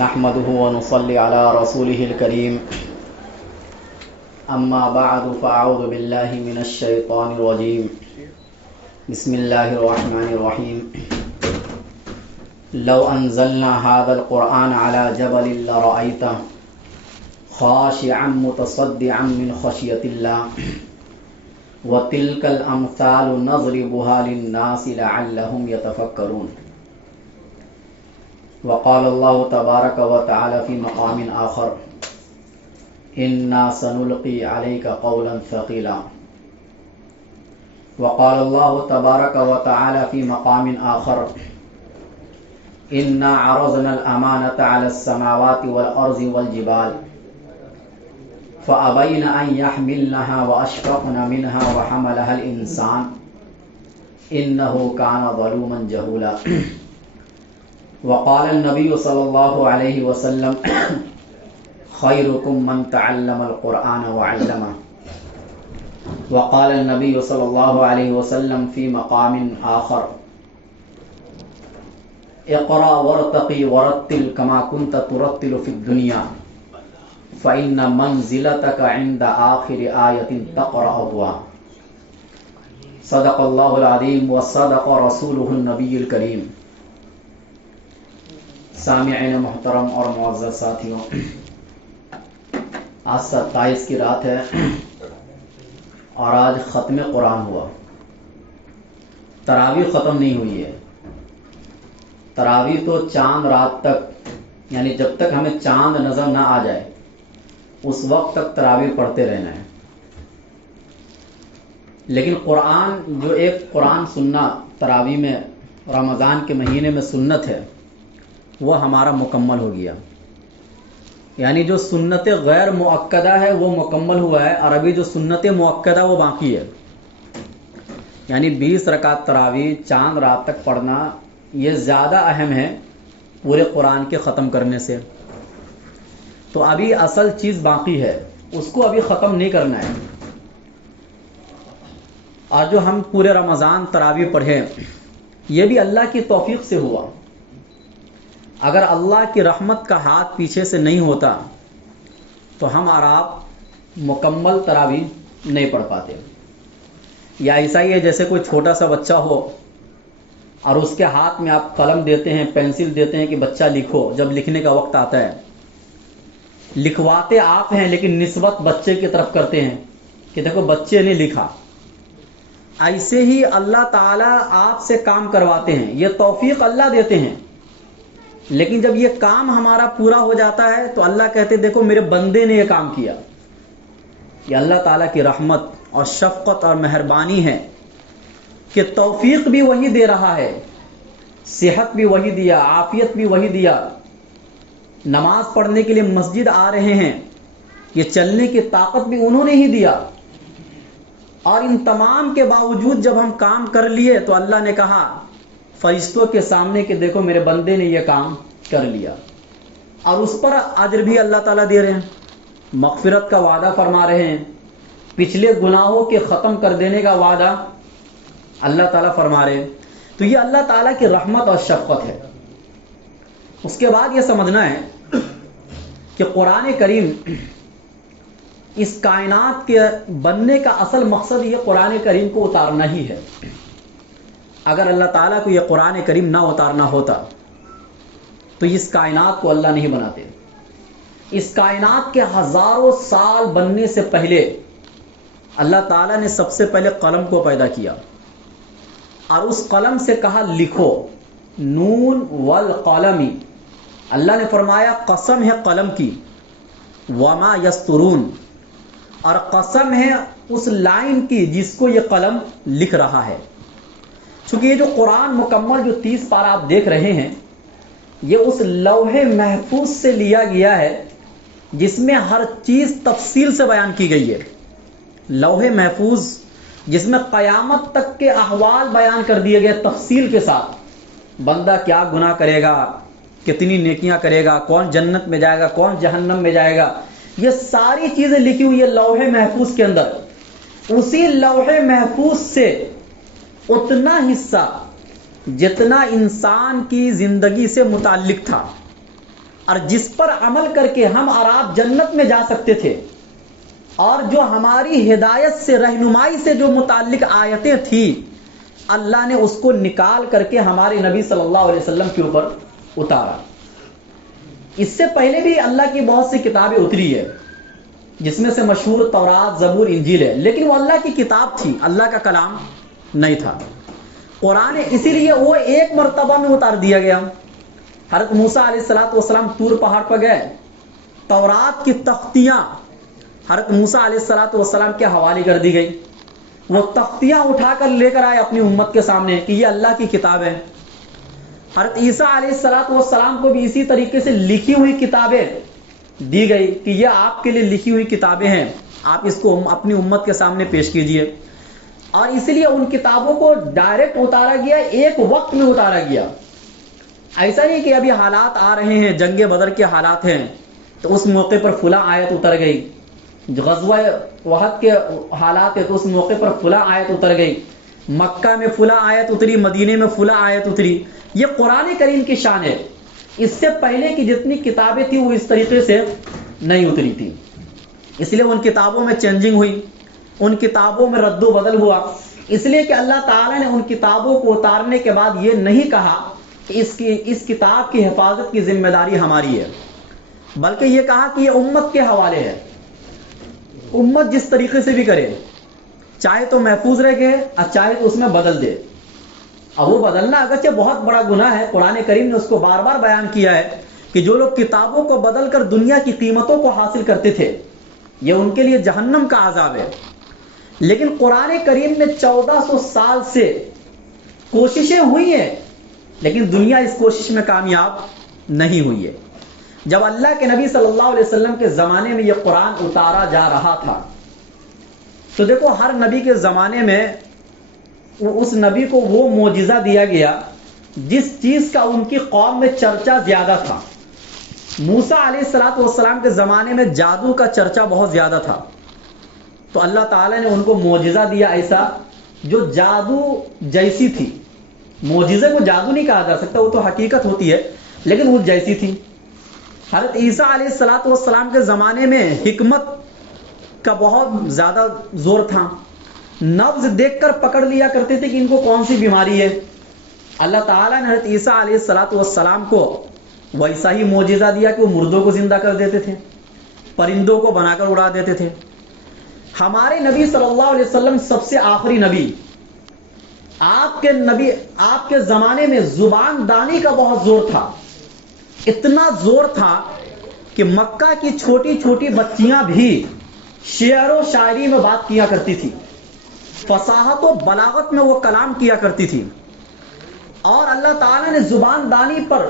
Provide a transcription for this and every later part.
نحمده ونصلي على رسوله الكريم أما بعد فأعوذ بالله من الشيطان الرجيم بسم الله الرحمن الرحيم لو أنزلنا هذا القرآن على جبل لرأيته خاشعا متصدعا من خشية الله وتلك الأمثال نضربها للناس لعلهم يتفكرون. وقال الله تبارك وتعالى في مقام آخر إنا سنلقي عليك قولا ثقيلا. وقال الله تبارك وتعالى في مقام آخر إنا عرضنا الأمانة على السماوات والأرض والجبال فأبين أن يحملنها وأشفقن منها وحملها الإنسان إنه كان ظلوما جهولا. وقال النبي صلى الله عليه وسلم خيركم من تعلم القرآن وعلمه. وقال النبي صلى الله عليه وسلم في مقام آخر اقرأ وارتقي ورتل كما كنت ترتل في الدنيا فإن منزلتك عند آخر آية تقرأها. صدق الله العظيم وصدق رسوله النبي الكريم. سامعین محترم اور معزز ساتھیوں، آج 27 کی رات ہے اور آج ختم قرآن ہوا. تراویح ختم نہیں ہوئی ہے. تراویح تو چاند رات تک، یعنی جب تک ہمیں چاند نظر نہ آ جائے اس وقت تک تراویح پڑھتے رہنا ہے. لیکن قرآن، جو ایک قرآن سننا تراویح میں رمضان کے مہینے میں سنت ہے، وہ ہمارا مکمل ہو گیا. یعنی جو سنت غیر مؤکدہ ہے وہ مکمل ہوا ہے، اور ابھی جو سنت مؤکدہ وہ باقی ہے. یعنی 20 رکعت تراویح چاند رات تک پڑھنا یہ زیادہ اہم ہے پورے قرآن کے ختم کرنے سے. تو ابھی اصل چیز باقی ہے، اس کو ابھی ختم نہیں کرنا ہے. اور جو ہم پورے رمضان تراویح پڑھے یہ بھی اللہ کی توفیق سے ہوا. اگر اللہ کی رحمت کا ہاتھ پیچھے سے نہیں ہوتا تو ہم اور آپ مکمل تراویح نہیں پڑھ پاتے. یا ایسا ہی ہے جیسے کوئی چھوٹا سا بچہ ہو اور اس کے ہاتھ میں آپ قلم دیتے ہیں، پینسل دیتے ہیں کہ بچہ لکھو. جب لکھنے کا وقت آتا ہے لکھواتے آپ ہیں لیکن نسبت بچے کی طرف کرتے ہیں کہ دیکھو بچے نے لکھا. ایسے ہی اللہ تعالیٰ آپ سے کام کرواتے ہیں، یہ توفیق اللہ دیتے ہیں. لیکن جب یہ کام ہمارا پورا ہو جاتا ہے تو اللہ کہتے دیکھو میرے بندے نے یہ کام کیا. یہ اللہ تعالیٰ کی رحمت اور شفقت اور مہربانی ہے کہ توفیق بھی وہی دے رہا ہے، صحت بھی وہی دیا، عافیت بھی وہی دیا. نماز پڑھنے کے لیے مسجد آ رہے ہیں، یہ چلنے کی طاقت بھی انہوں نے ہی دیا. اور ان تمام کے باوجود جب ہم کام کر لیے تو اللہ نے کہا فرشتوں کے سامنے کہ دیکھو میرے بندے نے یہ کام کر لیا. اور اس پر اجر بھی اللہ تعالیٰ دے رہے ہیں، مغفرت کا وعدہ فرما رہے ہیں، پچھلے گناہوں کے ختم کر دینے کا وعدہ اللہ تعالیٰ فرما رہے ہیں. تو یہ اللہ تعالیٰ کی رحمت اور شفقت ہے. اس کے بعد یہ سمجھنا ہے کہ قرآن کریم اس کائنات کے بننے کا اصل مقصد یہ قرآن کریم کو اتارنا ہی ہے. اگر اللہ تعالیٰ کو یہ قرآن کریم نہ اتارنا ہوتا تو اس کائنات کو اللہ نہیں بناتے. اس کائنات کے ہزاروں سال بننے سے پہلے اللہ تعالیٰ نے سب سے پہلے قلم کو پیدا کیا اور اس قلم سے کہا لکھو. نون والقلم، اللہ نے فرمایا قسم ہے قلم کی، وما یسترون، اور قسم ہے اس لائن کی جس کو یہ قلم لکھ رہا ہے. چونکہ یہ جو قرآن مکمل جو 30 پارہ آپ دیکھ رہے ہیں یہ اس لوح محفوظ سے لیا گیا ہے جس میں ہر چیز تفصیل سے بیان کی گئی ہے. لوح محفوظ جس میں قیامت تک کے احوال بیان کر دیے گئے تفصیل کے ساتھ. بندہ کیا گناہ کرے گا، کتنی نیکیاں کرے گا، کون جنت میں جائے گا، کون جہنم میں جائے گا، یہ ساری چیزیں لکھی ہوئی ہے لوح محفوظ کے اندر. اسی لوح محفوظ سے اتنا حصہ جتنا انسان کی زندگی سے متعلق تھا اور جس پر عمل کر کے ہم اور آپ جنت میں جا سکتے تھے، اور جو ہماری ہدایت سے رہنمائی سے جو متعلق آیتیں تھیں، اللہ نے اس کو نکال کر کے ہمارے نبی صلی اللہ علیہ وسلم کے اوپر اتارا۔ اس سے پہلے بھی اللہ کی بہت سی کتابیں اتری ہے، جس میں سے مشہور تورات، زبور، انجیل ہے، لیکن وہ اللہ کی کتاب تھی، اللہ کا کلام نہیں تھا۔ قرآن اسی لیے وہ ایک مرتبہ میں اتار دیا گیا۔ حضرت موسیٰ علیہ السلام طور پہاڑ پر گئے، تورات کی تختیاں حضرت موسیٰ علیہ السلام کے حوالے کر دی گئی، وہ تختیاں اٹھا کر لے کر آئے اپنی امت کے سامنے کہ یہ اللہ کی کتاب ہے۔ حضرت عیسیٰ علیہ السلام کو بھی اسی طریقے سے لکھی ہوئی کتابیں دی گئی کہ یہ آپ کے لیے لکھی ہوئی کتابیں ہیں، آپ اس کو اپنی امت کے سامنے پیش کیجئے۔ اور اس لیے ان کتابوں کو ڈائریکٹ اتارا گیا، ایک وقت میں اتارا گیا۔ ایسا نہیں کہ ابھی حالات آ رہے ہیں، جنگ بدر کے حالات ہیں تو اس موقع پر فلاں آیت اتر گئی، غزوہ احد کے حالات ہے تو اس موقع پر فلاں آیت اتر گئی، مکہ میں فلاں آیت اتری، مدینے میں فلاں آیت اتری۔ یہ قرآن کریم کی شان ہے۔ اس سے پہلے کی جتنی کتابیں تھیں وہ اس طریقے سے نہیں اتری تھی، اس لیے ان کتابوں میں چینجنگ ہوئی، ان کتابوں میں رد و بدل ہوا، اس لیے کہ اللہ تعالیٰ نے ان کتابوں کو اتارنے کے بعد یہ نہیں کہا کہ اس کتاب کی حفاظت کی ذمہ داری ہماری ہے، بلکہ یہ کہا کہ یہ امت کے حوالے ہے، امت جس طریقے سے بھی کرے، چاہے تو محفوظ رہ گئے اور چاہے تو اس میں بدل دے۔ اب وہ بدلنا اگرچہ بہت بڑا گناہ ہے، قرآن کریم نے اس کو بار بار بیان کیا ہے کہ جو لوگ کتابوں کو بدل کر دنیا کی قیمتوں کو حاصل کرتے تھے، یہ ان کے لیے جہنم کا عذاب ہے۔ لیکن قرآن کریم میں 1400 سال سے کوششیں ہوئی ہیں، لیکن دنیا اس کوشش میں کامیاب نہیں ہوئی ہے۔ جب اللہ کے نبی صلی اللہ علیہ وسلم کے زمانے میں یہ قرآن اتارا جا رہا تھا تو دیکھو ہر نبی کے زمانے میں اس نبی کو وہ معجزہ دیا گیا جس چیز کا ان کی قوم میں چرچا زیادہ تھا۔ موسیٰ علیہ السلام کے زمانے میں جادو کا چرچا بہت زیادہ تھا، تو اللہ تعالیٰ نے ان کو معجزہ دیا ایسا جو جادو جیسی تھی۔ معجزے کو جادو نہیں کہا جا سکتا، وہ تو حقیقت ہوتی ہے، لیکن وہ جیسی تھی۔ حضرت عیسیٰ علیہ السلام کے زمانے میں حکمت کا بہت زیادہ زور تھا، نبض دیکھ کر پکڑ لیا کرتے تھے کہ ان کو کون سی بیماری ہے۔ اللہ تعالیٰ نے حضرت عیسیٰ علیہ السلام کو ویسا ہی معجزہ دیا کہ وہ مردوں کو زندہ کر دیتے تھے، پرندوں کو بنا کر اڑا دیتے تھے۔ ہمارے نبی صلی اللہ علیہ وسلم سب سے آخری نبی، آپ کے زمانے میں زبان دانی کا بہت زور تھا، اتنا زور تھا کہ مکہ کی چھوٹی چھوٹی بچیاں بھی شعر و شاعری میں بات کیا کرتی تھی، فصاحت و بلاغت میں وہ کلام کیا کرتی تھی، اور اللہ تعالیٰ نے زبان دانی پر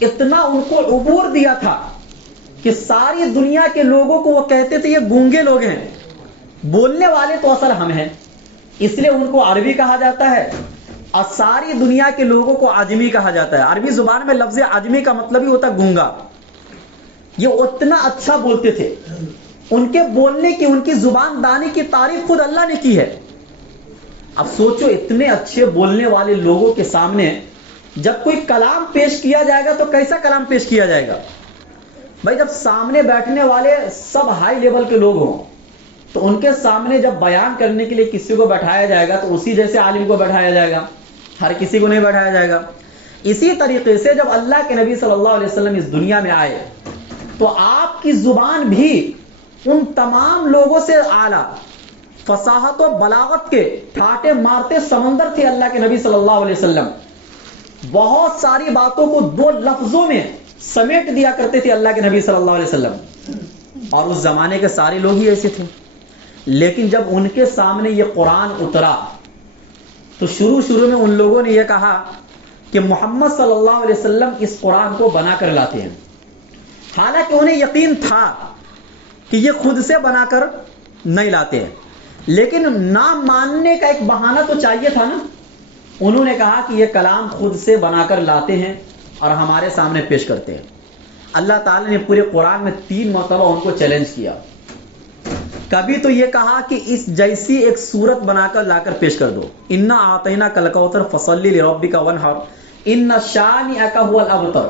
اتنا ان کو عبور دیا تھا کہ ساری دنیا کے لوگوں کو وہ کہتے تھے یہ گونگے لوگ ہیں، بولنے والے تو اصل ہم ہیں، اس لیے ان کو عربی کہا جاتا ہے، اور ساری دنیا کے لوگوں کو عجمی کہا جاتا ہے۔ عربی زبان میں لفظ عجمی کا مطلب ہی ہوتا ہے گونگا۔ یہ اتنا اچھا بولتے تھے، ان کے بولنے کی، ان کی زبان دانی کی تعریف خود اللہ نے کی ہے۔ اب سوچو اتنے اچھے بولنے والے لوگوں کے سامنے جب کوئی کلام پیش کیا جائے گا تو کیسا کلام پیش کیا جائے گا؟ بھائی جب سامنے بیٹھنے والے سب ہائی لیول کے لوگ ہوں تو ان کے سامنے جب بیان کرنے کے لیے کسی کو بیٹھایا جائے گا تو اسی جیسے عالم کو بیٹھایا جائے گا، ہر کسی کو نہیں بیٹھایا جائے گا۔ اسی طریقے سے جب اللہ کے نبی صلی اللہ علیہ وسلم اس دنیا میں آئے تو آپ کی زبان بھی ان تمام لوگوں سے اعلیٰ، فصاحت و بلاغت کے ٹھاٹے مارتے سمندر تھے اللہ کے نبی صلی اللہ علیہ وسلم۔ بہت ساری باتوں کو 2 لفظوں میں سمیٹ دیا کرتے تھے اللہ کے نبی صلی اللہ علیہ وسلم، اور اس زمانے کے سارے لوگ ہی ایسے تھے۔ لیکن جب ان کے سامنے یہ قرآن اترا تو شروع میں ان لوگوں نے یہ کہا کہ محمد صلی اللہ علیہ وسلم اس قرآن کو بنا کر لاتے ہیں، حالانکہ انہیں یقین تھا کہ یہ خود سے بنا کر نہیں لاتے ہیں، لیکن نہ ماننے کا ایک بہانہ تو چاہیے تھا نا۔ انہوں نے کہا کہ یہ کلام خود سے بنا کر لاتے ہیں اور ہمارے سامنے پیش کرتے ہیں۔ اللہ تعالی نے پورے قرآن میں 3 مرتبہ ان کو چیلنج کیا۔ کبھی تو یہ کہا کہ اس جیسی ایک صورت بنا کر لا کر پیش کر دو، انا اعطیناک الکوثر فصلی لربک وانحر ان شانئک ھو الابتر،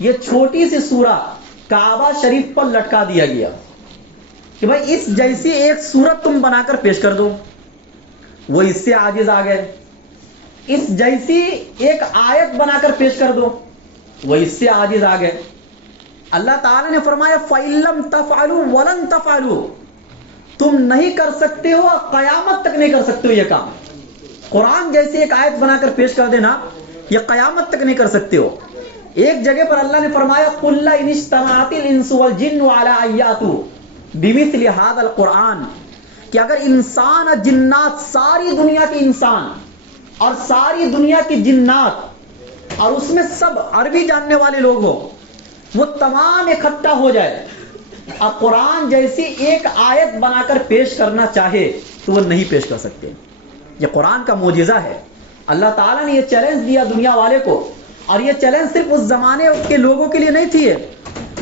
یہ چھوٹی سی سورہ کعبہ شریف پر لٹکا دیا گیا کہ بھائی اس جیسی ایک صورت تم بنا کر پیش کر دو. وہ اس سے عاجز آ گئے. اس جیسی ایک آیت بنا کر پیش کر دو, وہ اس سے عاجز آ گئے. اللہ تعالیٰ نے فرمایا فَإِن لَّمْ تَفْعَلُوا وَلَن تَفْعَلُوا, تم نہیں کر سکتے ہو, قیامت تک نہیں کر سکتے ہو یہ کام. قرآن جیسی ایک آیت بنا کر پیش کر دینا, یہ قیامت تک نہیں کر سکتے ہو. ایک جگہ پر اللہ نے فرمایا قُلْ لَئِنِ اجْتَمَعَتِ الْإِنسُ وَالْجِنُّ عَلَىٰ أَن يَأْتُوا بِمِثْلِ هَٰذَا الْقُرْآنِ, کہ اگر انسان اور جنات, ساری دنیا کے انسان اور ساری دنیا کی جنات, اور اس میں سب عربی جاننے والے لوگ ہو, وہ تمام اکٹھا ہو جائے اور قرآن جیسی ایک آیت بنا کر پیش کرنا چاہے تو وہ نہیں پیش کر سکتے. یہ قرآن کا معجزہ ہے. اللہ تعالیٰ نے یہ چیلنج دیا دنیا والے کو, اور یہ چیلنج صرف اس زمانے کے لوگوں کے لیے نہیں تھی,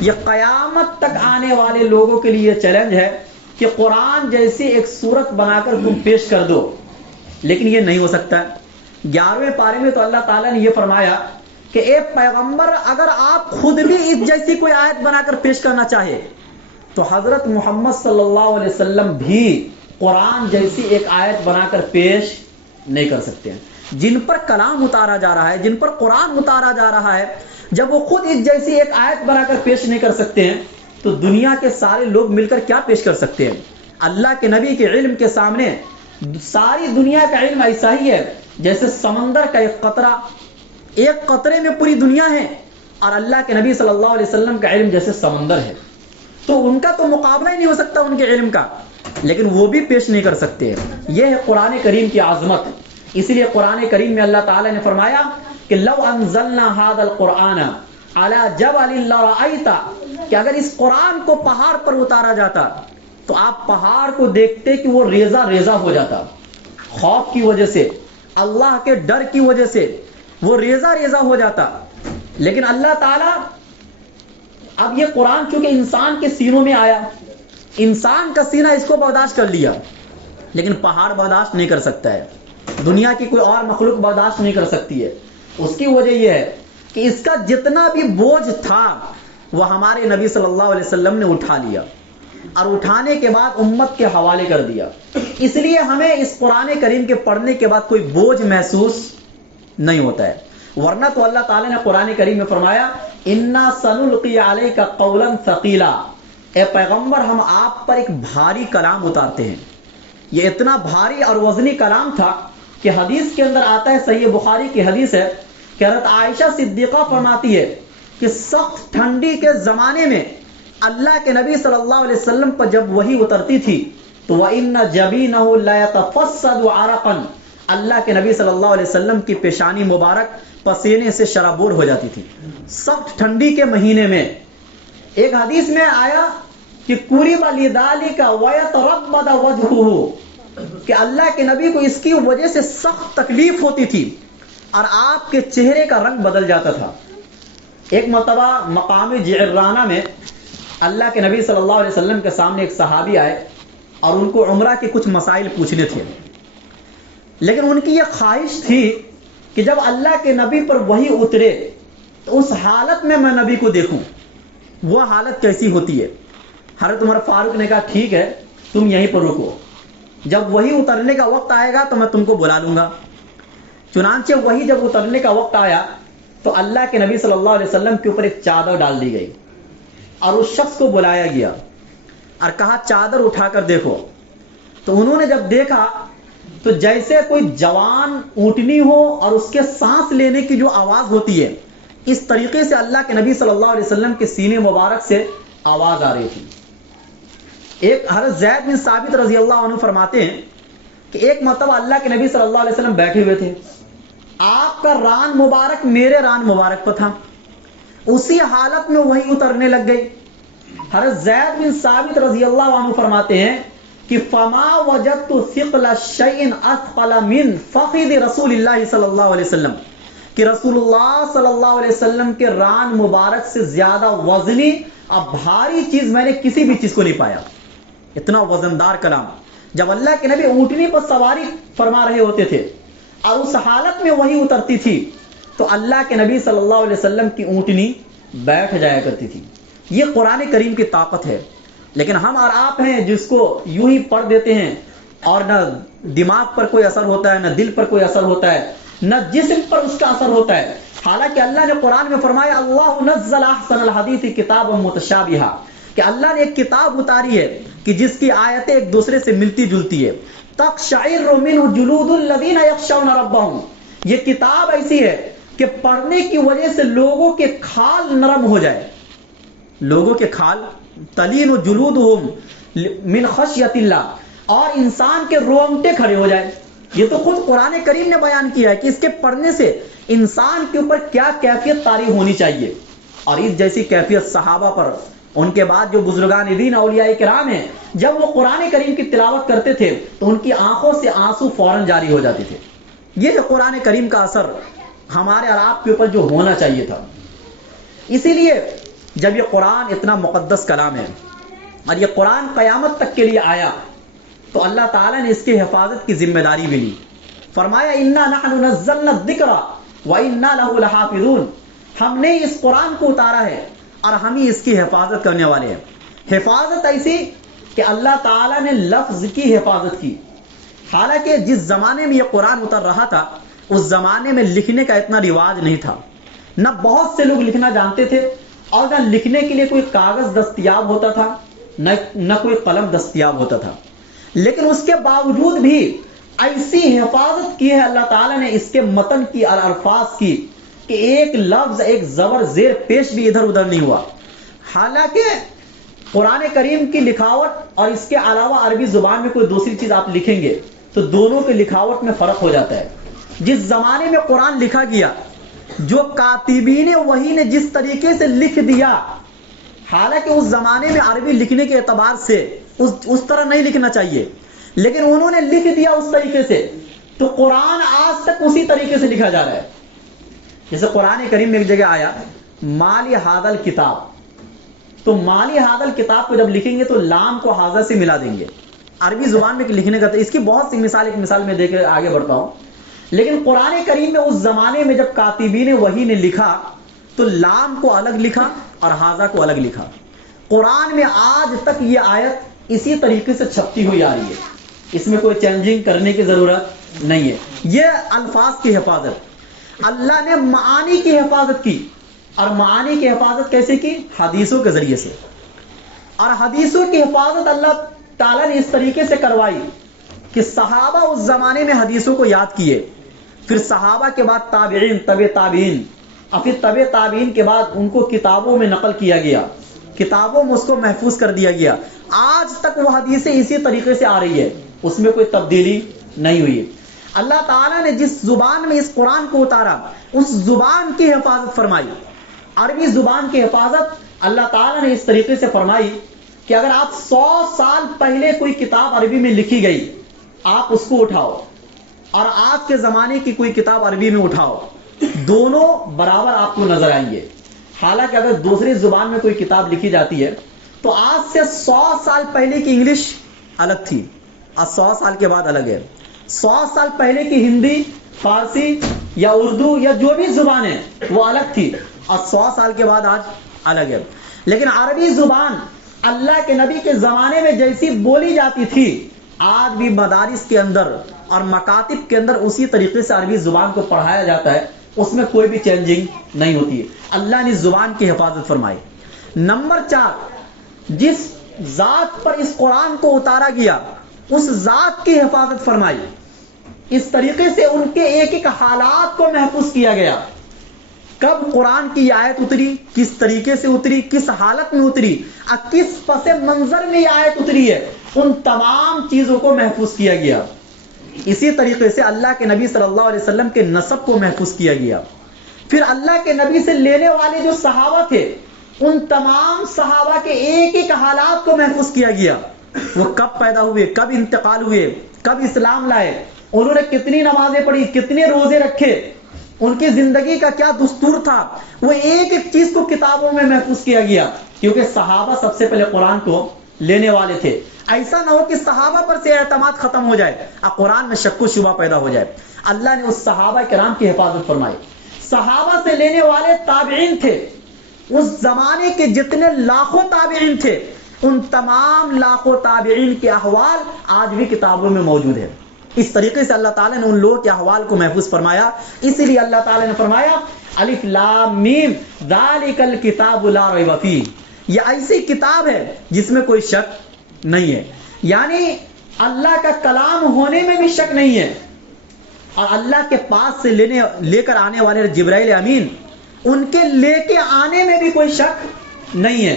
یہ قیامت تک آنے والے لوگوں کے لیے یہ چیلنج ہے کہ قرآن جیسی ایک صورت بنا کر تم پیش کر دو. لیکن یہ نہیں ہو سکتا. 11ویں پارے میں تو اللہ تعالیٰ نے یہ فرمایا کہ اے پیغمبر, اگر آپ خود بھی اس جیسی کوئی آیت بنا کر پیش کرنا چاہے تو حضرت محمد صلی اللہ علیہ وسلم بھی قرآن جیسی ایک آیت بنا کر پیش نہیں کر سکتے ہیں. جن پر کلام اتارا جا رہا ہے, جن پر قرآن اتارا جا رہا ہے, جب وہ خود اس جیسی ایک آیت بنا کر پیش نہیں کر سکتے ہیں تو دنیا کے سارے لوگ مل کر کیا پیش کر سکتے ہیں؟ اللہ کے نبی کے علم کے سامنے ساری دنیا کا علم ایسا ہی ہے جیسے سمندر کا ایک قطرہ, ایک قطرے میں پوری دنیا ہے, اور اللہ کے نبی صلی اللہ علیہ وسلم کا علم جیسے سمندر ہے. تو ان کا تو مقابلہ ہی نہیں ہو سکتا ان کے علم کا, لیکن وہ بھی پیش نہیں کر سکتے. یہ ہے قرآن کریم کی عظمت. اسی لیے قرآن کریم میں اللہ تعالیٰ نے فرمایا کہ لو انزلنا هذا القرآن على جبل لرأيت, کہ اگر اس قرآن کو پہاڑ پر اتارا جاتا تو آپ پہاڑ کو دیکھتے کہ وہ ریزہ ریزہ ہو جاتا. خوف کی وجہ سے, اللہ کے ڈر کی وجہ سے وہ ریزہ ریزہ ہو جاتا. لیکن اللہ تعالیٰ, اب یہ قرآن چونکہ انسان کے سینوں میں آیا, انسان کا سینہ اس کو برداشت کر لیا, لیکن پہاڑ برداشت نہیں کر سکتا ہے, دنیا کی کوئی اور مخلوق برداشت نہیں کر سکتی ہے. اس کی وجہ یہ ہے کہ اس کا جتنا بھی بوجھ تھا وہ ہمارے نبی صلی اللہ علیہ وسلم نے اٹھا لیا, اور اٹھانے کے بعد امت کے حوالے کر دیا. اس لیے ہمیں اس قرآن کریم کے پڑھنے کے بعد کوئی بوجھ محسوس نہیں ہوتا ہے. ورنہ تو اللہ تعالیٰ نے قرآن کریم میں فرمایا انا سنلقی علیک قولا ثقیلا, اے پیغمبر ہم آپ پر ایک بھاری کلام اتارتے ہیں. یہ اتنا بھاری اور وزنی کلام تھا کہ حدیث کے اندر آتا ہے, صحیح بخاری کی حدیث ہے کہ حضرت عائشہ صدیقہ فرماتی ہے کہ سخت ٹھنڈی کے زمانے میں اللہ کے نبی صلی اللہ علیہ وسلم پر جب وحی اترتی تھی تو وَإِنَّ جَبِينَهُ لَيَتَفَصَّدُ عَرَقًا, اللہ کے نبی صلی اللہ علیہ وسلم کی پیشانی مبارک پسینے سے شرابور ہو جاتی تھی سخت ٹھنڈی کے مہینے میں. ایک حدیث میں آیا کہ قُرِبَ لِذَلِكَ وَيَتَرَبَّدَ وَجْهُهُ, کہ اللہ کے نبی کو اس کی وجہ سے سخت تکلیف ہوتی تھی اور آپ کے چہرے کا رنگ بدل جاتا تھا. ایک مرتبہ مقام جعرانہ میں اللہ کے نبی صلی اللہ علیہ وسلم کے سامنے ایک صحابی آئے اور ان کو عمرہ کے کچھ مسائل پوچھنے تھے, لیکن ان کی یہ خواہش تھی کہ جب اللہ کے نبی پر وحی اترے تو اس حالت میں میں نبی کو دیکھوں, وہ حالت کیسی ہوتی ہے. حضرت عمر فاروق نے کہا ٹھیک ہے تم یہیں پر رکو, جب وحی اترنے کا وقت آئے گا تو میں تم کو بلا لوں گا. چنانچہ وحی جب اترنے کا وقت آیا تو اللہ کے نبی صلی اللہ علیہ وسلم کے اوپر ایک چادر ڈال دی گئی اور اس شخص کو بلایا گیا اور کہا چادر اٹھا کر دیکھو. تو انہوں نے جب دیکھا تو جیسے کوئی جوان اونٹنی ہو اور اس کے سانس لینے کی جو آواز ہوتی ہے, اس طریقے سے اللہ کے نبی صلی اللہ علیہ وسلم کے سینے مبارک سے آواز آ رہی تھی. ایک حضرت زید بن ثابت رضی اللہ عنہ فرماتے ہیں کہ ایک مرتبہ اللہ کے نبی صلی اللہ علیہ وسلم بیٹھے ہوئے تھے, آپ کا ران مبارک میرے ران مبارک پر تھا, اسی حالت میں وہی اترنے لگ گئی. حضرت زید بن ثابت رضی اللہ عنہ فرماتے ہیں کہ فما وجدت ثقل شیء اثقل من فخذ رسول اللہ صلی اللہ علیہ وسلم, کہ رسول اللہ صلی اللہ علیہ وسلم کے ران مبارک سے زیادہ وزنی اور بھاری چیز میں نے کسی بھی چیز کو نہیں پایا. اتنا وزندار کلام. جب اللہ کے نبی اونٹنی پر سواری فرما رہے ہوتے تھے اور اس حالت میں وہی اترتی تھی تو اللہ کے نبی صلی اللہ علیہ وسلم کی اونٹنی بیٹھ جایا کرتی تھی. یہ قرآن کریم کی طاقت ہے. لیکن ہم اور آپ ہیں جس کو یوں ہی پڑھ دیتے ہیں اور نہ دماغ پر کوئی اثر ہوتا ہے، نہ دل پر کوئی اثر ہوتا ہے، نہ جسم پر اس کا اثر ہوتا ہے. حالانکہ اللہ نے قرآن میں فرمایا اللہ نزل احسن الحدیث کتابا متشابہا، کہ اللہ نے ایک کتاب اتاری ہے کہ جس کی آیتیں ایک دوسرے سے ملتی جلتی ہے. تقشعر منہ جلود الذین یخشون ربہم، یہ کتاب ایسی ہے کہ پڑھنے کی وجہ سے لوگوں کے کھال نرم ہو جائے، لوگوں کے کھال تلین جلودہم من خشیت اللہ، اور انسان کے روانگٹے کھڑے ہو جائے. یہ تو خود قرآن کریم نے بیان کیا ہے کہ اس کے پڑھنے سے انسان کے اوپر کیا کیفیت طاری ہونی چاہیے. اور اس جیسی کیفیت صحابہ پر، ان کے بعد جو بزرگان دین اولیاء کرام ہیں، جب وہ قرآن کریم کی تلاوت کرتے تھے تو ان کی آنکھوں سے آنسو فوراً جاری ہو جاتے تھے. یہ جو قرآن کریم کا اثر ہمارے اور آپ کے اوپر جو ہونا چاہیے تھا. اسی لیے جب یہ قرآن اتنا مقدس کلام ہے اور یہ قرآن قیامت تک کے لیے آیا تو اللہ تعالیٰ نے اس کی حفاظت کی ذمہ داری بھی لی. فرمایا انا نحن نزلنا الذکر وانا لہ لحافظون، ہم نے اس قرآن کو اتارا ہے اور ہم ہی اس کی حفاظت کرنے والے ہیں. حفاظت ایسی کہ اللہ تعالیٰ نے لفظ کی حفاظت کی. حالانکہ جس زمانے میں یہ قرآن اتر رہا تھا اس زمانے میں لکھنے کا اتنا رواج نہیں تھا، نہ بہت سے لوگ لکھنا جانتے تھے اور نہ لکھنے کے لیے کوئی کاغذ دستیاب ہوتا تھا، نہ کوئی قلم دستیاب ہوتا تھا. لیکن اس کے باوجود بھی ایسی حفاظت کی ہے اللہ تعالیٰ نے اس کے متن کی اور الفاظ کی کہ ایک لفظ ایک زبر زیر پیش بھی ادھر ادھر نہیں ہوا. حالانکہ قرآن کریم کی لکھاوٹ اور اس کے علاوہ عربی زبان میں کوئی دوسری چیز آپ لکھیں گے تو دونوں کی لکھاوٹ میں فرق ہو جاتا ہے. جس زمانے میں قرآن لکھا گیا، جو کاتبین وحی نے جس طریقے سے لکھ دیا، حالانکہ اس زمانے میں عربی لکھنے کے اعتبار سے اس طرح نہیں لکھنا چاہیے، لیکن انہوں نے لکھ دیا اس طریقے سے، تو قرآن آج تک اسی طریقے سے لکھا جا رہا ہے. جیسے قرآن کریم میں ایک جگہ آیا مالی حاضل کتاب، تو مالی حاضل کتاب کو جب لکھیں گے تو لام کو حاضر سے ملا دیں گے. عربی زبان میں لکھنے کا اس کی بہت سی مثال، ایک مثال میں دے کے آگے بڑھتا ہوں. لیکن قرآن کریم میں اس زمانے میں جب کاتبین وحی نے لکھا تو لام کو الگ لکھا اور حاضہ کو الگ لکھا. قرآن میں آج تک یہ آیت اسی طریقے سے چھپتی ہوئی آ رہی ہے، اس میں کوئی چینجنگ کرنے کی ضرورت نہیں ہے. یہ الفاظ کی حفاظت اللہ نے معانی کی حفاظت کی. اور معانی کی حفاظت کیسے کی؟ حدیثوں کے ذریعے سے. اور حدیثوں کی حفاظت اللہ تعالیٰ نے اس طریقے سے کروائی کہ صحابہ اس زمانے میں حدیثوں کو یاد کیے، پھر صحابہ کے بعد تابعین، طبع تابعین، اور پھر طبع تابعین کے بعد ان کو کتابوں میں نقل کیا گیا، کتابوں میں اس کو محفوظ کر دیا گیا. آج تک وہ حدیثیں اسی طریقے سے آ رہی ہے، اس میں کوئی تبدیلی نہیں ہوئی. اللہ تعالیٰ نے جس زبان میں اس قرآن کو اتارا اس زبان کی حفاظت فرمائی. عربی زبان کی حفاظت اللہ تعالیٰ نے اس طریقے سے فرمائی کہ اگر آپ 100 سال پہلے کوئی کتاب عربی میں لکھی گئی آپ اس کو اٹھاؤ اور آج کے زمانے کی کوئی کتاب عربی میں اٹھاؤ، دونوں برابر آپ کو نظر آئیں گے. حالانکہ اگر دوسری زبان میں کوئی کتاب لکھی جاتی ہے تو آج سے 100 سال پہلے کی انگلش الگ تھی اور 100 سال کے بعد الگ ہے. 100 سال پہلے کی ہندی، فارسی یا اردو یا جو بھی زبان ہے وہ الگ تھی اور 100 سال کے بعد آج الگ ہے. لیکن عربی زبان اللہ کے نبی کے زمانے میں جیسی بولی جاتی تھی آج بھی مدارس کے اندر اور مکاتب کے اندر اسی طریقے سے عربی زبان کو پڑھایا جاتا ہے، اس میں کوئی بھی چینجنگ نہیں ہوتی ہے. اللہ نے زبان کی حفاظت فرمائی. نمبر 4، جس ذات پر اس قرآن کو اتارا گیا اس ذات کی حفاظت فرمائی. اس طریقے سے ان کے ایک ایک حالات کو محفوظ کیا گیا. کب قرآن کی آیت اتری، کس طریقے سے اتری، کس حالت میں اتری اور کس پس منظر میں یہ آیت اتری ہے، ان تمام چیزوں کو محفوظ کیا گیا. اسی طریقے سے اللہ کے نبی صلی اللہ علیہ وسلم کے نسب کو محفوظ کیا گیا. پھر اللہ کے نبی سے لینے والے جو صحابہ تھے ان تمام صحابہ کے ایک ایک حالات کو محفوظ کیا گیا. وہ کب پیدا ہوئے، کب انتقال ہوئے، کب اسلام لائے، انہوں نے کتنی نمازیں پڑھی، کتنے روزے رکھے، ان کی زندگی کا کیا دستور تھا، وہ ایک ایک چیز کو کتابوں میں محفوظ کیا گیا. کیونکہ صحابہ سب سے پہلے قرآن کو لینے والے تھے. ایسا نہ ہو کہ صحابہ پر سے اعتماد ختم ہو جائے اور قرآن میں شک و شبہ پیدا ہو جائے. اللہ نے اس صحابہ کرام کی حفاظت فرمائی. صحابہ سے لینے والے تابعین تھے. اس زمانے کے جتنے لاکھوں تابعین تھے ان تمام لاکھوں تابعین کے احوال آج بھی کتابوں میں موجود ہے. اس طریقے سے اللہ تعالیٰ نے ان لوگوں کے احوال کو محفوظ فرمایا. اسی لیے اللہ تعالیٰ نے فرمایا الف لام میم ذالک الکتاب لا ریب فیہ، یہ ایسی کتاب ہے جس میں کوئی شک نہیں ہے. یعنی اللہ کا کلام ہونے میں بھی شک نہیں ہے، اور اللہ کے پاس سے لے کر آنے والے جبرائیل امین ان کے لے کے آنے میں بھی کوئی شک نہیں ہے.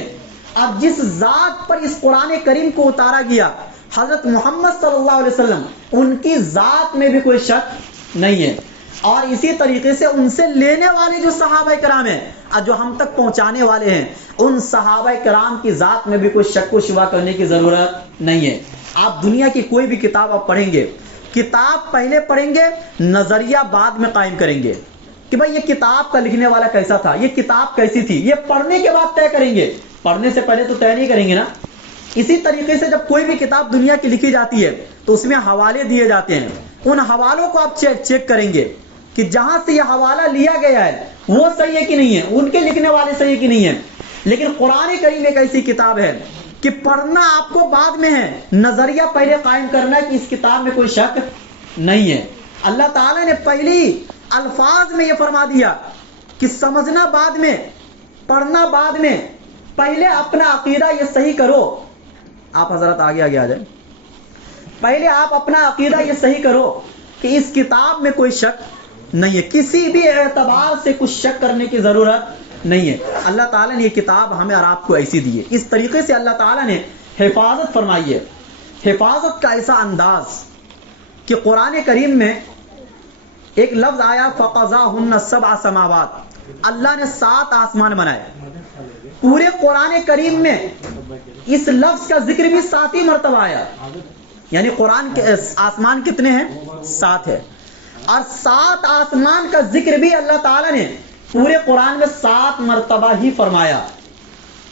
اب جس ذات پر اس قرآن کریم کو اتارا گیا حضرت محمد صلی اللہ علیہ وسلم، ان کی ذات میں بھی کوئی شک نہیں ہے. اور اسی طریقے سے ان سے لینے والے جو صحابہ کرام ہیں اور جو ہم تک پہنچانے والے ہیں، ان صحابہ کرام کی ذات میں بھی کوئی شک و شبہ کرنے کی ضرورت نہیں ہے. آپ دنیا کی کوئی بھی کتاب آپ پڑھیں گے، کتاب پہلے پڑھیں گے، نظریہ بعد میں قائم کریں گے کہ بھائی یہ کتاب کا لکھنے والا کیسا تھا، یہ کتاب کیسی تھی، یہ پڑھنے کے بعد طے کریں گے، پڑھنے سے پہلے تو طے نہیں کریں گے نا. اسی طریقے سے جب کوئی بھی کتاب دنیا کی لکھی جاتی ہے تو اس میں حوالے دیے جاتے ہیں، ان حوالوں کو آپ چیک کریں گے کہ جہاں سے یہ حوالہ لیا گیا ہے وہ صحیح ہے کہ نہیں ہے، ان کے لکھنے والے صحیح ہے کہ نہیں ہے. لیکن قرآن کریم ایک ایسی کتاب ہے کہ پڑھنا آپ کو بعد میں ہے، نظریہ پہلے قائم کرنا ہے کہ اس کتاب میں کوئی شک نہیں ہے. اللہ تعالیٰ نے پہلی الفاظ میں یہ فرما دیا کہ سمجھنا بعد میں، پڑھنا بعد میں، پہلے اپنا عقیدہ یہ صحیح کرو. آپ حضرات آگے آ جائیں. پہلے آپ اپنا عقیدہ یہ صحیح کرو کہ اس کتاب میں کوئی شک نہیں ہے، کسی بھی اعتبار سے کچھ شک کرنے کی ضرورت نہیں ہے. اللہ تعالیٰ نے یہ کتاب ہمیں اور آپ کو ایسی دی ہے. اس طریقے سے اللہ تعالیٰ نے حفاظت فرمائی ہے. حفاظت کا ایسا انداز کہ قرآن کریم میں ایک لفظ آیا فَقَضَاهُنَّ سَبْعَ سَمَاوَاتٍ، اللہ نے 7 آسمان بنائے. پورے قرآن کریم میں اس لفظ کا ذکر بھی 7 ہی مرتبہ آیا. یعنی قرآن کے آسمان کتنے ہیں؟ 7 ہے. اور 7 آسمان کا ذکر بھی اللہ تعالیٰ نے پورے قرآن میں 7 مرتبہ ہی فرمایا.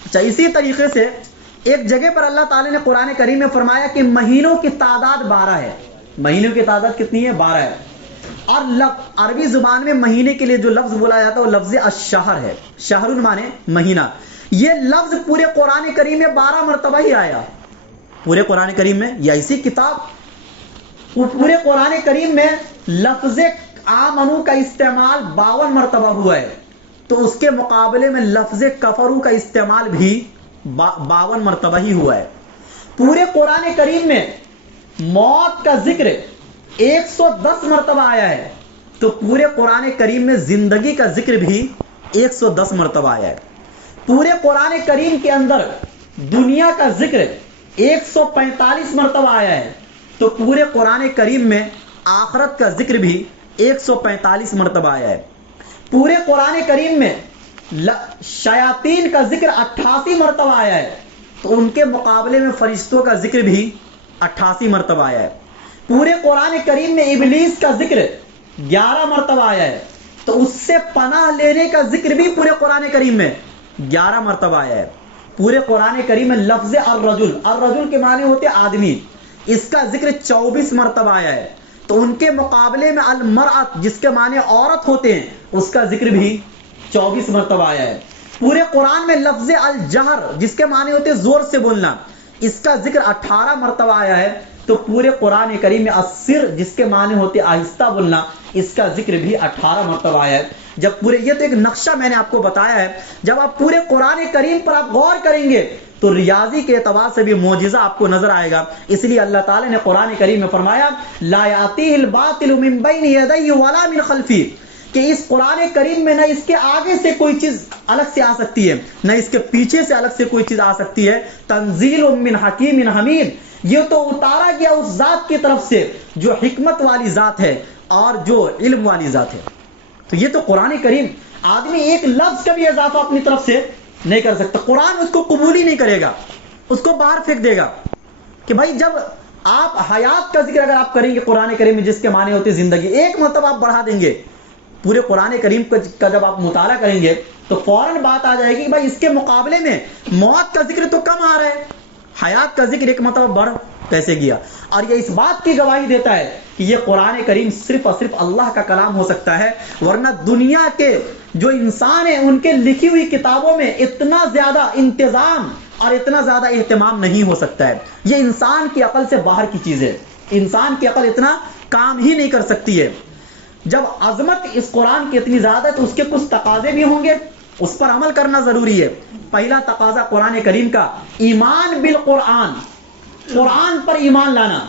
اچھا، اسی طریقے سے ایک جگہ پر اللہ تعالیٰ نے قرآن کریم میں فرمایا کہ مہینوں کی تعداد 12 ہے. مہینوں کی تعداد کتنی ہے؟ 12 ہے. اور عربی زبان میں مہینے کے لیے جو لفظ بولا جاتا ہے وہ لفظ الشہر ہے. شہر مانے مہینہ. یہ لفظ پورے قرآن کریم میں 12 مرتبہ ہی آیا. پورے قرآن کریم میں یہ ایسی کتاب، پورے قرآن کریم میں لفظ آمنو کا استعمال 52 مرتبہ ہوا ہے، تو اس کے مقابلے میں لفظ کفرو کا استعمال بھی 52 مرتبہ ہی ہوا ہے. پورے قرآن کریم میں موت کا ذکر 110 مرتبہ آیا ہے، تو پورے قرآن کریم میں زندگی کا ذکر بھی 110 مرتبہ آیا ہے. پورے قرآن کریم کے اندر دنیا کا ذکر 145 مرتبہ آیا ہے، تو پورے قرآن کریم میں آخرت کا ذکر بھی 145 مرتبہ آیا ہے. پورے قرآن کریم میں شیاطین کا ذکر 88 مرتبہ آیا ہے، تو ان کے مقابلے میں فرشتوں کا ذکر بھی 88 مرتبہ آیا ہے. پورے قرآن کریم میں ابلیس کا ذکر 11 مرتبہ آیا ہے، تو اس سے پناہ لینے کا ذکر بھی پورے قرآن کریم میں 11 مرتبہ آیا ہے. پورے قرآن کریم میں لفظ الرجل، الرجل کے معنی ہوتے آدمی، اس کا ذکر 24 مرتبہ آیا ہے، تو ان کے مقابلے میں المرأت جس کے معنی عورت ہوتے ہیں اس کا ذکر بھی 24 مرتبہ آیا ہے. پورے قرآن میں لفظ الجہر جس کے معنی ہوتے زور سے بولنا، اس کا ذکر 18 مرتبہ آیا ہے، تو پورے قرآن کریم میں السر جس کے معنی ہوتے آہستہ بولنا، اس کا ذکر بھی 18 مرتبہ آیا ہے. جب پورے، یہ تو ایک نقشہ میں نے آپ کو بتایا ہے، جب آپ پورے قرآن کریم پر آپ غور کریں گے تو ریاضی کے اعتبار سے بھی معجزہ آپ کو نظر آئے گا. اس لیے اللہ تعالیٰ نے قرآن کریم میں فرمایا لا یاتیہ الباطل من بین یدیہ ولا من خلفہ، کہ اس قرآن کریم میں نہ اس کے آگے سے کوئی چیز الگ سے آ سکتی ہے، نہ اس کے پیچھے سے الگ سے کوئی چیز آ سکتی ہے. تنزیل من حکیم حمید، یہ تو اتارا گیا اس ذات کی طرف سے جو حکمت والی ذات ہے اور جو علم والی ذات ہے. تو یہ تو قرآن کریم، آدمی ایک لفظ کا بھی اضافہ اپنی طرف سے نہیں کر سکتا. قرآن اس کو قبول ہی نہیں کرے گا، اس کو باہر پھینک دے گا. کہ بھائی جب آپ حیات کا ذکر اگر آپ کریں گے قرآن کریم میں جس کے معنی ہوتے زندگی، ایک مرتبہ آپ بڑھا دیں گے، پورے قرآن کریم کا جب آپ مطالعہ کریں گے تو فوراً بات آ جائے گی کہ بھائی اس کے مقابلے میں موت کا ذکر تو کم آ رہا ہے، حیات کا ذکر ایک مرتبہ بڑھ کیسے گیا. اور یہ اس بات کی گواہی دیتا ہے کہ یہ قرآن کریم صرف اور صرف اللہ کا کلام ہو سکتا ہے، ورنہ دنیا کے جو انسان ہیں ان کے لکھی ہوئی کتابوں میں اتنا زیادہ انتظام اور اتنا زیادہ اہتمام نہیں ہو سکتا ہے. یہ انسان کی عقل سے باہر کی چیز ہے. انسان کی عقل اتنا کام ہی نہیں کر سکتی ہے. جب عظمت اس قرآن کی اتنی زیادہ ہے تو اس کے کچھ تقاضے بھی ہوں گے, اس پر عمل کرنا ضروری ہے. پہلا تقاضا قرآن کریم کا ایمان بالقرآن, قرآن پر ایمان لانا.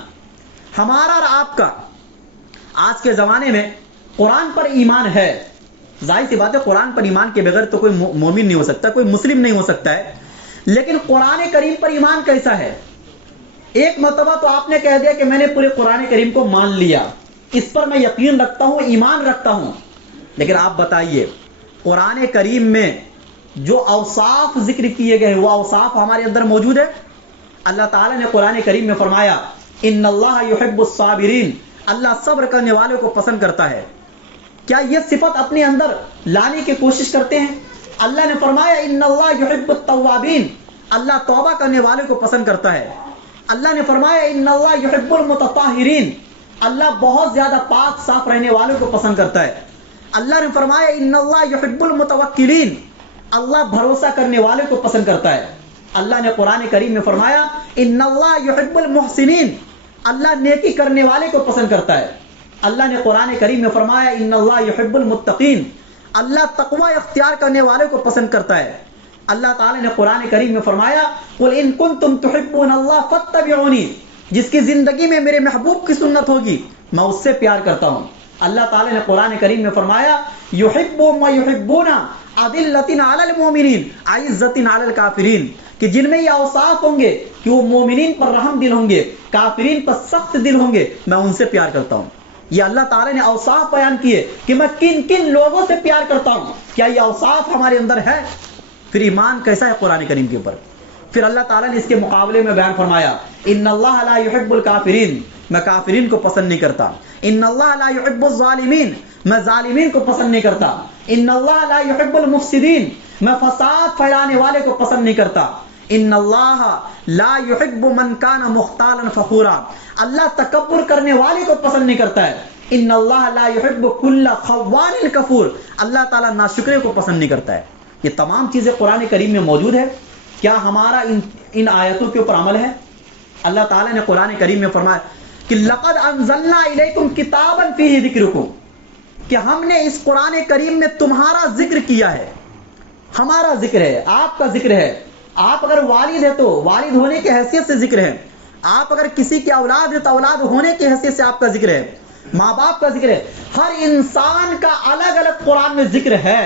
ہمارا اور آپ کا آج کے زمانے میں قرآن پر ایمان ہے. ظاہر سی بات ہے قرآن پر ایمان کے بغیر تو کوئی مومن نہیں ہو سکتا, کوئی مسلم نہیں ہو سکتا ہے. لیکن قرآن کریم پر ایمان کیسا ہے؟ ایک مرتبہ تو آپ نے کہہ دیا کہ میں نے پورے قرآن کریم کو مان لیا, اس پر میں یقین رکھتا ہوں, ایمان رکھتا ہوں. لیکن آپ بتائیے قرآن کریم میں جو اوصاف ذکر کیے گئے وہ اوصاف ہمارے اندر موجود ہے؟ اللہ تعالیٰ نے قرآن کریم میں فرمایا ان اللہ یحب الصابرین, اللہ صبر کرنے والوں کو پسند کرتا ہے. کیا یہ صفت اپنے اندر لانے کی کوشش کرتے ہیں؟ اللہ نے فرمایا ان اللہ یحب التوابین, اللہ توبہ کرنے والوں کو پسند کرتا ہے. اللہ نے فرمایا ان اللہ یحب المتطہرین, اللہ بہت زیادہ پاک صاف رہنے والوں کو پسند کرتا ہے. اللہ نے فرمایا ان اللہ یحب المتوکلین, اللہ بھروسہ کرنے والوں کو پسند کرتا ہے. اللہ نے قرآن کریم میں فرمایا ان اللہ یحب المحسنین, اللہ نیکی کرنے والے کو پسند کرتا ہے. اللہ نے قرآن کریم میں فرمایا ان اللہ یحب المتقین, اللہ تقوی اختیار کرنے والے کو پسند کرتا ہے. اللہ تعالی نے قرآن کریم میں فرمایا قل ان کنتم تحبون اللہ فاتبعونی, جس کی زندگی میں میرے محبوب کی سنت ہوگی میں اس سے پیار کرتا ہوں. اللہ تعالی نے قرآن کریم میں فرمایا یحبون و یحبون اذلۃ علی المؤمنین عزۃ علی الکافرین, کہ جن میں یہ اوصاف ہوں گے کہ وہ مومنین پر رحم دل ہوں گے, کافرین پر سخت دل ہوں گے, میں ان سے پیار کرتا ہوں. یہ اللہ تعالی نے اوصاف بیان کیے کہ میں کن کن لوگوں سے پیار کرتا ہوں. کیا یہ اوصاف ہمارے اندر ہے؟ پھر ایمان کیسا ہے قرآن کریم کے اوپر؟ پھر اللہ تعالیٰ نے اس کے مقابلے میں بیان فرمایا ان اللہ لا یحب الکافرین, میں کافرین کو پسند نہیں کرتا. ان اللہ لا یحب الظالمین, میں ظالمین کو پسند نہیں کرتا. ان اللہ لا یحب المفسدین, میں فساد پھیلانے والے کو پسند نہیں کرتا. ان اللہ لا یحب من کان مختالا فخورا, اللہ تکبر کرنے والے کو پسند نہیں کرتا ہے. ان اللہ لا یحب کل خوان کفور, اللہ تعالیٰ ناشکرے کو پسند نہیں کرتا ہے. یہ تمام چیزیں قرآن کریم میں موجود ہے. کیا ہمارا ان آیتوں کے اوپر عمل ہے؟ اللہ تعالیٰ نے قرآن کریم میں فرمایا کہ لقد انزلنا الیکم کتابا فیہ ذکرکم, کہ ہم نے اس قرآن کریم میں تمہارا ذکر کیا ہے. ہمارا ذکر ہے, آپ کا ذکر ہے. آپ اگر والد ہے تو والد ہونے کی حیثیت سے ذکر ہے. آپ اگر کسی کی اولاد ہے تو اولاد ہونے کی حیثیت سے آپ کا ذکر ہے. ماں باپ کا ذکر ہے. ہر انسان کا الگ الگ قرآن میں ذکر ہے.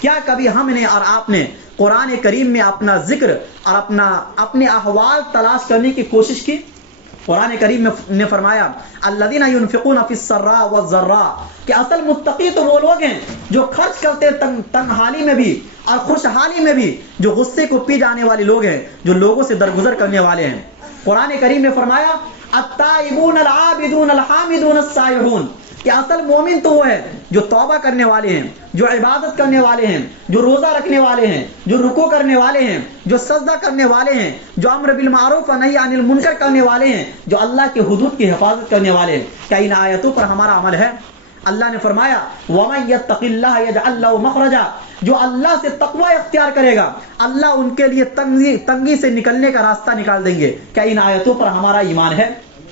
کیا کبھی ہم نے اور آپ نے قرآن کریم میں اپنا ذکر اور اپنے احوال تلاش کرنے کی کوشش کی؟ قرآن کریم نے فرمایا الذین ينفقون فی السراء والضراء, کہ اصل متقی تو وہ لوگ ہیں جو خرچ کرتے تنگحالی میں بھی اور خوشحالی میں بھی, جو غصے کو پی جانے والے لوگ ہیں, جو لوگوں سے درگزر کرنے والے ہیں. قرآن کریم نے فرمایا التائبون العابدون الحامدون السائحون, کہ اصل مومن تو وہ ہے جو توبہ کرنے والے ہیں, جو عبادت کرنے والے ہیں, جو روزہ رکھنے والے ہیں, جو رکوع کرنے والے ہیں, جو سجدہ کرنے والے ہیں, جو امر بالمعروف و نہی عن المنکر کرنے والے ہیں, جو اللہ کے حدود کی حفاظت کرنے والے ہیں. کیا ان آیتوں پر ہمارا عمل ہے؟ اللہ نے فرمایا وَمَن يَتَّقِ اللَّهَ يَجْعَل لَّهُ مَخْرَجًا, جو اللہ سے تقوی اختیار کرے گا اللہ ان کے لیے تنگی سے نکلنے کا راستہ نکال دیں گے. کیا ان آیتوں پر ہمارا ایمان ہے؟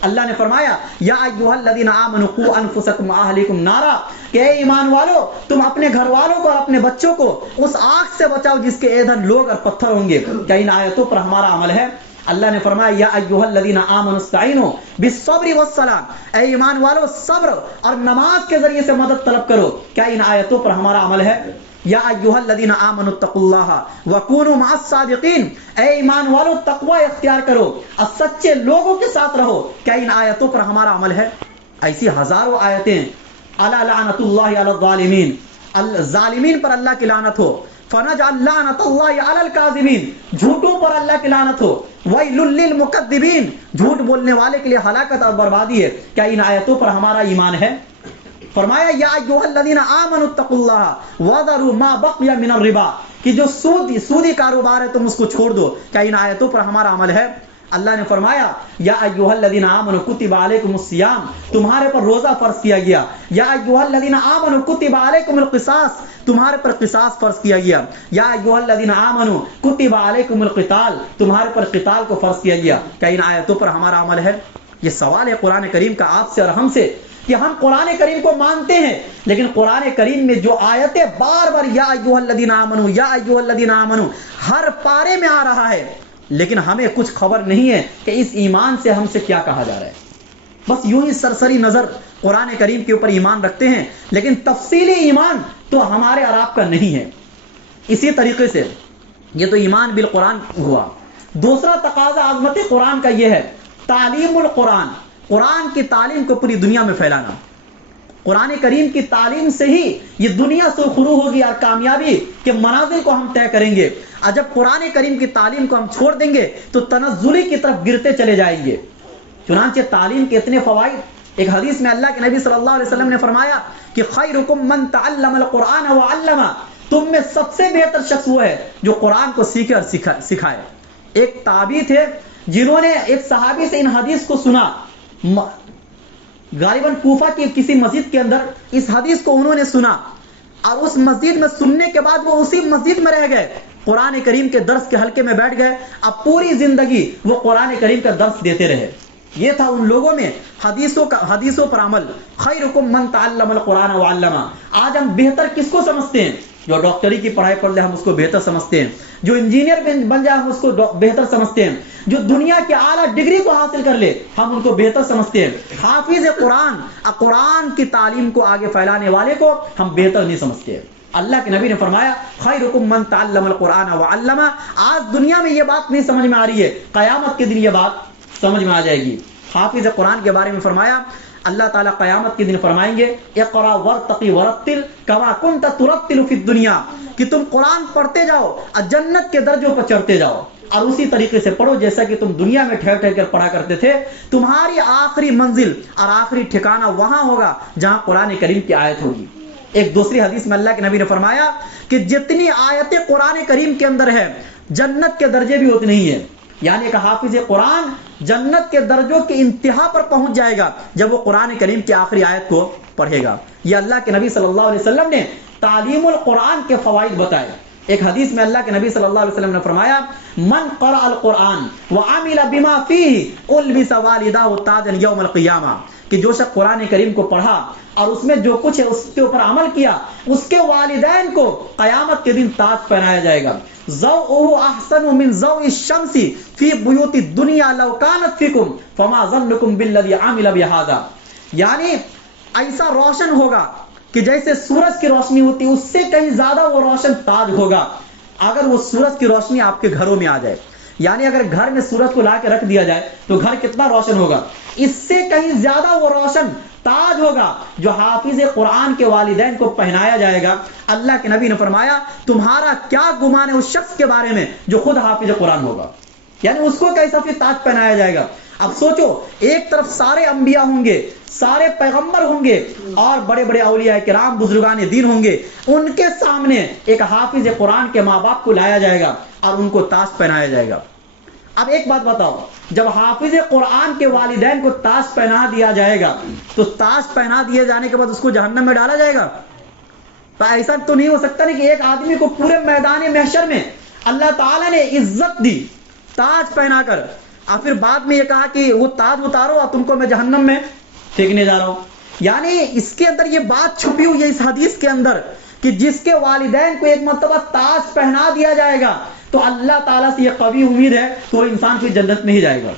اللہ نے فرمایا یا ایھا الذین آمنوا قوا انفسکم واہلیکم نارا, کہ اے ایمان والو تم اپنے گھر والوں کو اور اپنے بچوں کو اس آگ سے بچاؤ جس کے ایندھن لوگ اور پتھر ہوں گے. کیا ان آیتوں پر ہمارا عمل ہے؟ اللہ نے فرمایا یا ایھا الذین آمنوا استعینوا بالصبر والصلاۃ, اے ایمان والو صبر اور نماز کے ذریعے سے مدد طلب کرو. کیا ان آیتوں پر ہمارا عمل ہے؟ یا ایھا الذین آمنوا اتقوا اللہ وکونوا مع الصادقین, اے ایمان والو تقوی اختیار کرو اور سچے لوگوں کے ساتھ رہو. کیا ان آیتوں پر ہمارا عمل ہے؟ ایسی ہزاروں آیتیں. الا لعنت اللہ علی الظالمین, ظالمین پر اللہ کی لعنت ہو. فنجعل لعنت اللہ علی الکاذبین, جھوٹوں پر اللہ کی لعنت ہو. ویل للمکذبین, جھوٹ بولنے والے کے لیے ہلاکت اور بربادی ہے. کیا ان آیتوں پر ہمارا ایمان ہے؟ فرمایا یا ایھا الذین آمنوا اتقوا اللہ وذروا ما بقی من الربا, کہ جو سودی کاروبار ہے تم اس کو چھوڑ دو. کیا ان آیتوں پر ہمارا عمل ہے؟ اللہ نے فرمایا یا ایھا الذین آمنوا کتب علیکم الصیام، تمہارے پر روزہ فرض کیا گیا. یا ایھا الذین آمنوا کتب علیکم القصاص، تمہارے پر قصاص فرض کیا گیا. یا ایھا الذین آمنوا کتب علیکم القتال، تمہارے پر قتال کو فرض کیا گیا. کیا ان آیتوں پر ہمارا عمل ہے؟ یہ سوال ہے قرآن کریم کا آپ سے اور ہم سے کہ ہم قرآن کریم کو مانتے ہیں، لیکن قرآن کریم میں جو آیتیں بار بار یا ایھا الذین آمنوا یا ایھا الذین آمنوا ہر پارے میں آ رہا ہے، لیکن ہمیں کچھ خبر نہیں ہے کہ اس ایمان سے ہم سے کیا کہا جا رہا ہے. بس یوں ہی سرسری نظر قرآن کریم کے اوپر ایمان رکھتے ہیں، لیکن تفصیلی ایمان تو ہمارے اور آپ کا نہیں ہے. اسی طریقے سے یہ تو ایمان بالقرآن ہوا. دوسرا تقاضا عظمت قرآن کا یہ ہے تعلیم القرآن، قرآن کی تعلیم کو پوری دنیا میں پھیلانا. قرآن کریم کی تعلیم سے ہی یہ دنیا سرخرو ہوگی اور کامیابی کے منازل کو ہم طے کریں گے. اور جب قرآن کریم کی تعلیم کو ہم چھوڑ دیں گے تو تنزلی کی طرف گرتے چلے جائیں گے. چنانچہ تعلیم کے اتنے فوائد. ایک حدیث میں اللہ کے نبی صلی اللہ علیہ وسلم نے فرمایا کہ خیرکم من تعلم القرآن وعلمہ، تم میں سب سے بہتر شخص وہ ہے جو قرآن کو سیکھے اور سکھائے. ایک تابعی تھے جنہوں نے ایک صحابی سے ان حدیث کو سنا، غالباً کوفہ کی کسی مسجد کے اندر اس حدیث کو انہوں نے سنا، اور اس مسجد میں سننے کے بعد وہ اسی مسجد میں رہ گئے، قرآن کریم کے درس کے حلقے میں بیٹھ گئے. اب پوری زندگی وہ قرآن کریم کا درس دیتے رہے. یہ تھا ان لوگوں میں حدیثوں پر عمل. خیرکم من تعلم القرآن وعلمہ. آج ہم بہتر کس کو سمجھتے ہیں؟ جو ڈاکٹری کی پڑھائی پڑھ لے ہم اس کو بہتر سمجھتے ہیں، جو انجینئر بن جائے ہم اس کو بہتر سمجھتے ہیں، جو دنیا کے اعلیٰ ڈگری کو حاصل کر لے ہم ان کو بہتر سمجھتے ہیں. حافظ قرآن کی تعلیم کو آگے پھیلانے والے کو ہم بہتر نہیں سمجھتے. اللہ کے نبی نے فرمایا خیرکم من تعلم القرآن وعلمہ. آج دنیا میں یہ بات نہیں سمجھ میں آ رہی ہے، قیامت کے دن یہ بات سمجھ میں آ جائے گی. حافظ قرآن کے بارے میں فرمایا اللہ تعالیٰ قیامت کے دن فرمائیں گے اقرا ورتقی ورتل کما کنت ترتل فی الدنیا، کہ تم قرآن پڑھتے جاؤ اور جنت کے درجوں پر چڑھتے جاؤ، اور اسی طریقے سے پڑھو جیسا کہ تم دنیا میں ٹھہر ٹھہر کر پڑھا کرتے تھے. تمہاری آخری منزل اور آخری ٹھکانہ وہاں ہوگا جہاں قرآن کریم کی آیت ہوگی. ایک دوسری حدیث میں اللہ کے نبی نے فرمایا کہ جتنی آیتیں قرآن کریم کے اندر ہے جنت کے درجے بھی اتنے ہی ہیں. یعنی کہ حافظ قرآن جنت کے درجوں کی انتہا پر پہنچ جائے گا جب وہ قرآن کریم کی آخری آیت کو پڑھے گا. یہ اللہ کے نبی صلی اللہ علیہ وسلم نے تعلیم القرآن کے فوائد بتائے. ایک حدیث میں اللہ کے نبی صلی اللہ علیہ وسلم نے فرمایا من قرأ القرآن وعمل بما فيه البس والداه تاجا یوم القیامہ، کہ جو شخص قرآن کریم کو پڑھا اور اس میں جو کچھ ہے اس کے اوپر عمل کیا، اس کے والدین کو قیامت کے دن تاج پہنایا جائے گا. ضوءه احسن من ضوء الشمس في بيوت الدنيا لو كانت فيكم فما ظنكم بالذي عمل بهذا. یعنی ایسا روشن ہوگا کہ جیسے سورج کی روشنی ہوتی ہے اس سے کہیں زیادہ وہ روشن تاج ہوگا اگر وہ سورج کی روشنی آپ کے گھروں میں آ جائے. یعنی اگر گھر میں سورج کو لا کے رکھ دیا جائے تو گھر کتنا روشن ہوگا، اس سے کہیں زیادہ وہ روشن تاج ہوگا جو حافظ قرآن کے والدین کو پہنایا جائے گا. اللہ کے نبی نے فرمایا تمہارا کیا گمان ہے اس شخص کے بارے میں جو خود حافظ قرآن ہوگا، یعنی اس کو کیسا پھر تاج پہنایا جائے گا. اب سوچو، ایک طرف سارے انبیاء ہوں گے، سارے پیغمبر ہوں گے اور بڑے بڑے اولیاء کرام بزرگان دین ہوں گے، ان کے سامنے ایک حافظ قرآن کے ماں باپ کو لایا جائے گا اور ان کو تاج پہنایا جائے گا. اب ایک بات بتاؤ، جب حافظ قرآن کے والدین کو تاج پہنا دیا جائے گا تو تاج پہنا دیے جانے کے بعد اس کو جہنم میں ڈالا جائے گا؟ تو ایسا تو نہیں ہو سکتا نہیں کہ ایک آدمی کو پورے میدان محشر میں اللہ تعالیٰ نے عزت دی تاج پہنا کر، اور پھر بعد میں یہ کہا کہ وہ تاج اتارو اور تم کو میں جہنم میں پھینکنے جا رہا ہوں. یعنی اس کے اندر یہ بات چھپی ہوئی ہے اس حدیث کے اندر کہ جس کے والدین کو ایک مرتبہ تاج پہنا دیا جائے گا تو اللہ تعالیٰ سے یہ قوی امید ہے تو وہ انسان پھر جنت میں ہی جائے گا،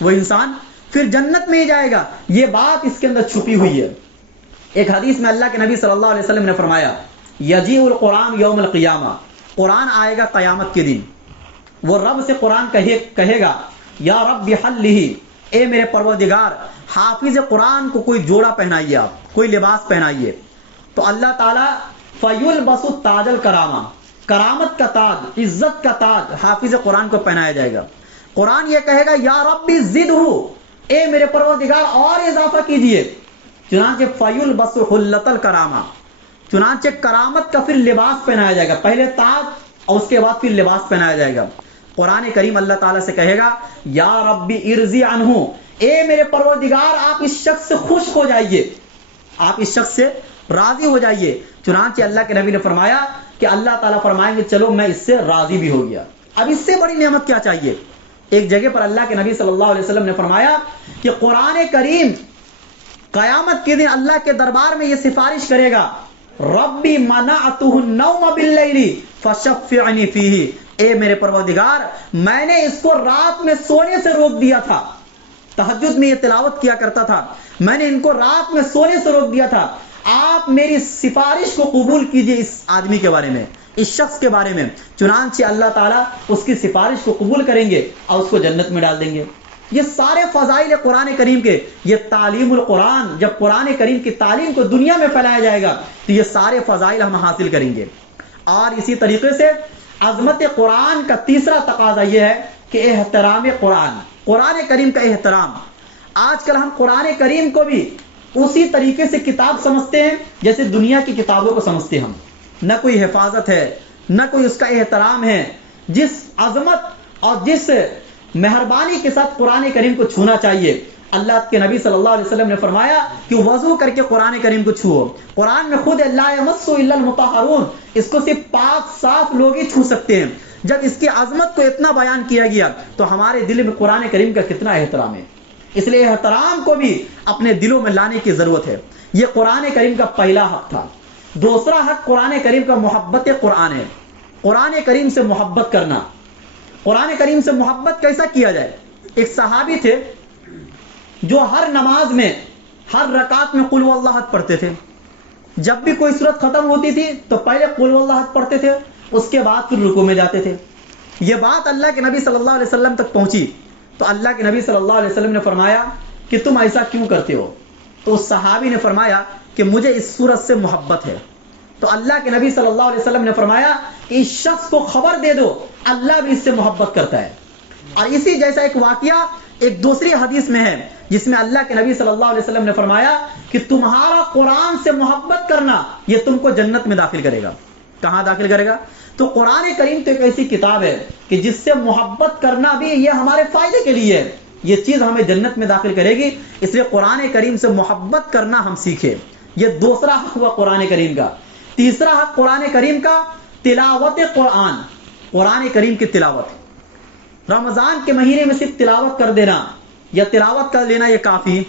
وہ انسان پھر جنت میں ہی جائے گا. یہ بات اس کے اندر چھپی ہوئی ہے. ایک حدیث میں اللہ کے نبی صلی اللہ علیہ وسلم نے فرمایا یجیء القرآن یوم القیامہ، قرآن آئے گا قیامت کے دن، وہ رب سے قرآن کہے گا یا رب بحلہ، اے میرے پروردگار حافظ قرآن کو کوئی جوڑا پہنائیے، آپ کوئی لباس پہنائیے. تو اللہ تعالیٰ فیلبس تاج الکرامہ، کرامت کا تاج، عزت کا تاج حافظ قرآن کو پہنایا جائے گا. قرآن یہ کہے گا یا ربی زدہ، اے میرے پروردگار اور اضافہ کیجئے. چنانچہ فیلبس حلۃ الکرامہ، چنانچہ کرامت کا پھر لباس پہنایا جائے گا، پہلے تاج اور اس کے بعد پھر لباس پہنایا جائے گا. قرآن کریم اللہ تعالیٰ سے کہے گا یا ربی ارضی عنہ، اے میرے پروردگار آپ اس شخص سے خوش ہو جائیے، آپ اس شخص سے راضی ہو جائیے۔ چنانچہ اللہ کے نبی نے فرمایا کہ اللہ تعالیٰ فرمائیں گے چلو میں اس سے راضی بھی ہو گیا، اب اس سے بڑی نعمت کیا چاہیے۔ ایک جگہ پر اللہ کے نبی صلی اللہ علیہ وسلم نے فرمایا کہ قرآن کریم قیامت کے دن اللہ کے دربار میں یہ سفارش کرے گا ربی منعتہ النوم باللیل فشفعنی فیہ، اے میرے پروردگار میں نے اس کو رات میں سونے سے روک دیا تھا، تہجد میں یہ تلاوت کیا کرتا تھا، میں نے ان کو رات میں سونے سے روک دیا تھا، آپ میری سفارش کو قبول کیجئے اس آدمی کے بارے میں، اس شخص کے بارے میں۔ چنانچہ اللہ تعالیٰ اس کی سفارش کو قبول کریں گے اور اس کو جنت میں ڈال دیں گے۔ یہ سارے فضائل قرآن کریم کے، یہ تعلیم القرآن، جب قرآن کریم کی تعلیم کو دنیا میں پھیلایا جائے گا تو یہ سارے فضائل ہم حاصل کریں گے۔ اور اسی طریقے سے عظمت قرآن کا تیسرا تقاضا یہ ہے کہ احترام قرآن، قرآن کریم کا احترام۔ آج کل ہم قرآن کریم کو بھی اسی طریقے سے کتاب سمجھتے ہیں جیسے دنیا کی کتابوں کو سمجھتے ہیں ہم، نہ کوئی حفاظت ہے نہ کوئی اس کا احترام ہے۔ جس عظمت اور جس مہربانی کے ساتھ قرآن کریم کو چھونا چاہیے، اللہ کے نبی صلی اللہ علیہ وسلم نے فرمایا کہ وضو کر کے قرآن کریم کو چھو۔ قرآن میں خود لا یمس الا المطہرون، اس کو صرف پاک صاف لوگ ہی چھو سکتے ہیں۔ جب اس کی عظمت کو اتنا بیان کیا گیا تو ہمارے دل میں قرآن کریم کا کتنا احترام ہے، اس لیے احترام کو بھی اپنے دلوں میں لانے کی ضرورت ہے۔ یہ قرآن کریم کا پہلا حق تھا۔ دوسرا حق قرآن کریم کا محبت قرآن ہے، قرآن کریم سے محبت کرنا۔ قرآن کریم سے محبت کیسا کیا جائے؟ ایک صحابی تھے جو ہر نماز میں ہر رکعت میں قل واللہ احد پڑھتے تھے، جب بھی کوئی سورت ختم ہوتی تھی تو پہلے قل واللہ احد پڑھتے تھے، اس کے بعد پھر رکوع میں جاتے تھے۔ یہ بات اللہ کے نبی صلی اللہ علیہ وسلم تک پہنچی تو اللہ کے نبی صلی اللہ علیہ وسلم نے فرمایا کہ تم ایسا کیوں کرتے ہو؟ تو اس صحابی نے فرمایا کہ مجھے اس سورت سے محبت ہے۔ تو اللہ کے نبی صلی اللہ علیہ وسلم نے فرمایا کہ اس شخص کو خبر دے دو اللہ بھی اس سے محبت کرتا ہے۔ اور اسی جیسا ایک واقعہ ایک دوسری حدیث میں ہے جس میں اللہ کے نبی صلی اللہ علیہ وسلم نے فرمایا کہ تمہارا قرآن سے محبت کرنا یہ تم کو جنت میں داخل کرے گا۔ کہاں داخل کرے گا؟ تو قرآن کریم تو ایک ایسی کتاب ہے کہ جس سے محبت کرنا بھی یہ ہمارے فائدے کے لیے ہے، یہ چیز ہمیں جنت میں داخل کرے گی، اس لیے قرآن کریم سے محبت کرنا ہم سیکھیں۔ یہ دوسرا حق ہوا قرآن کریم کا۔ تیسرا حق قرآن کریم کا تلاوت قرآن، قرآن کریم کی تلاوت۔ رمضان کے مہینے میں صرف تلاوت کر دینا یا تلاوت کر لینا یہ کافی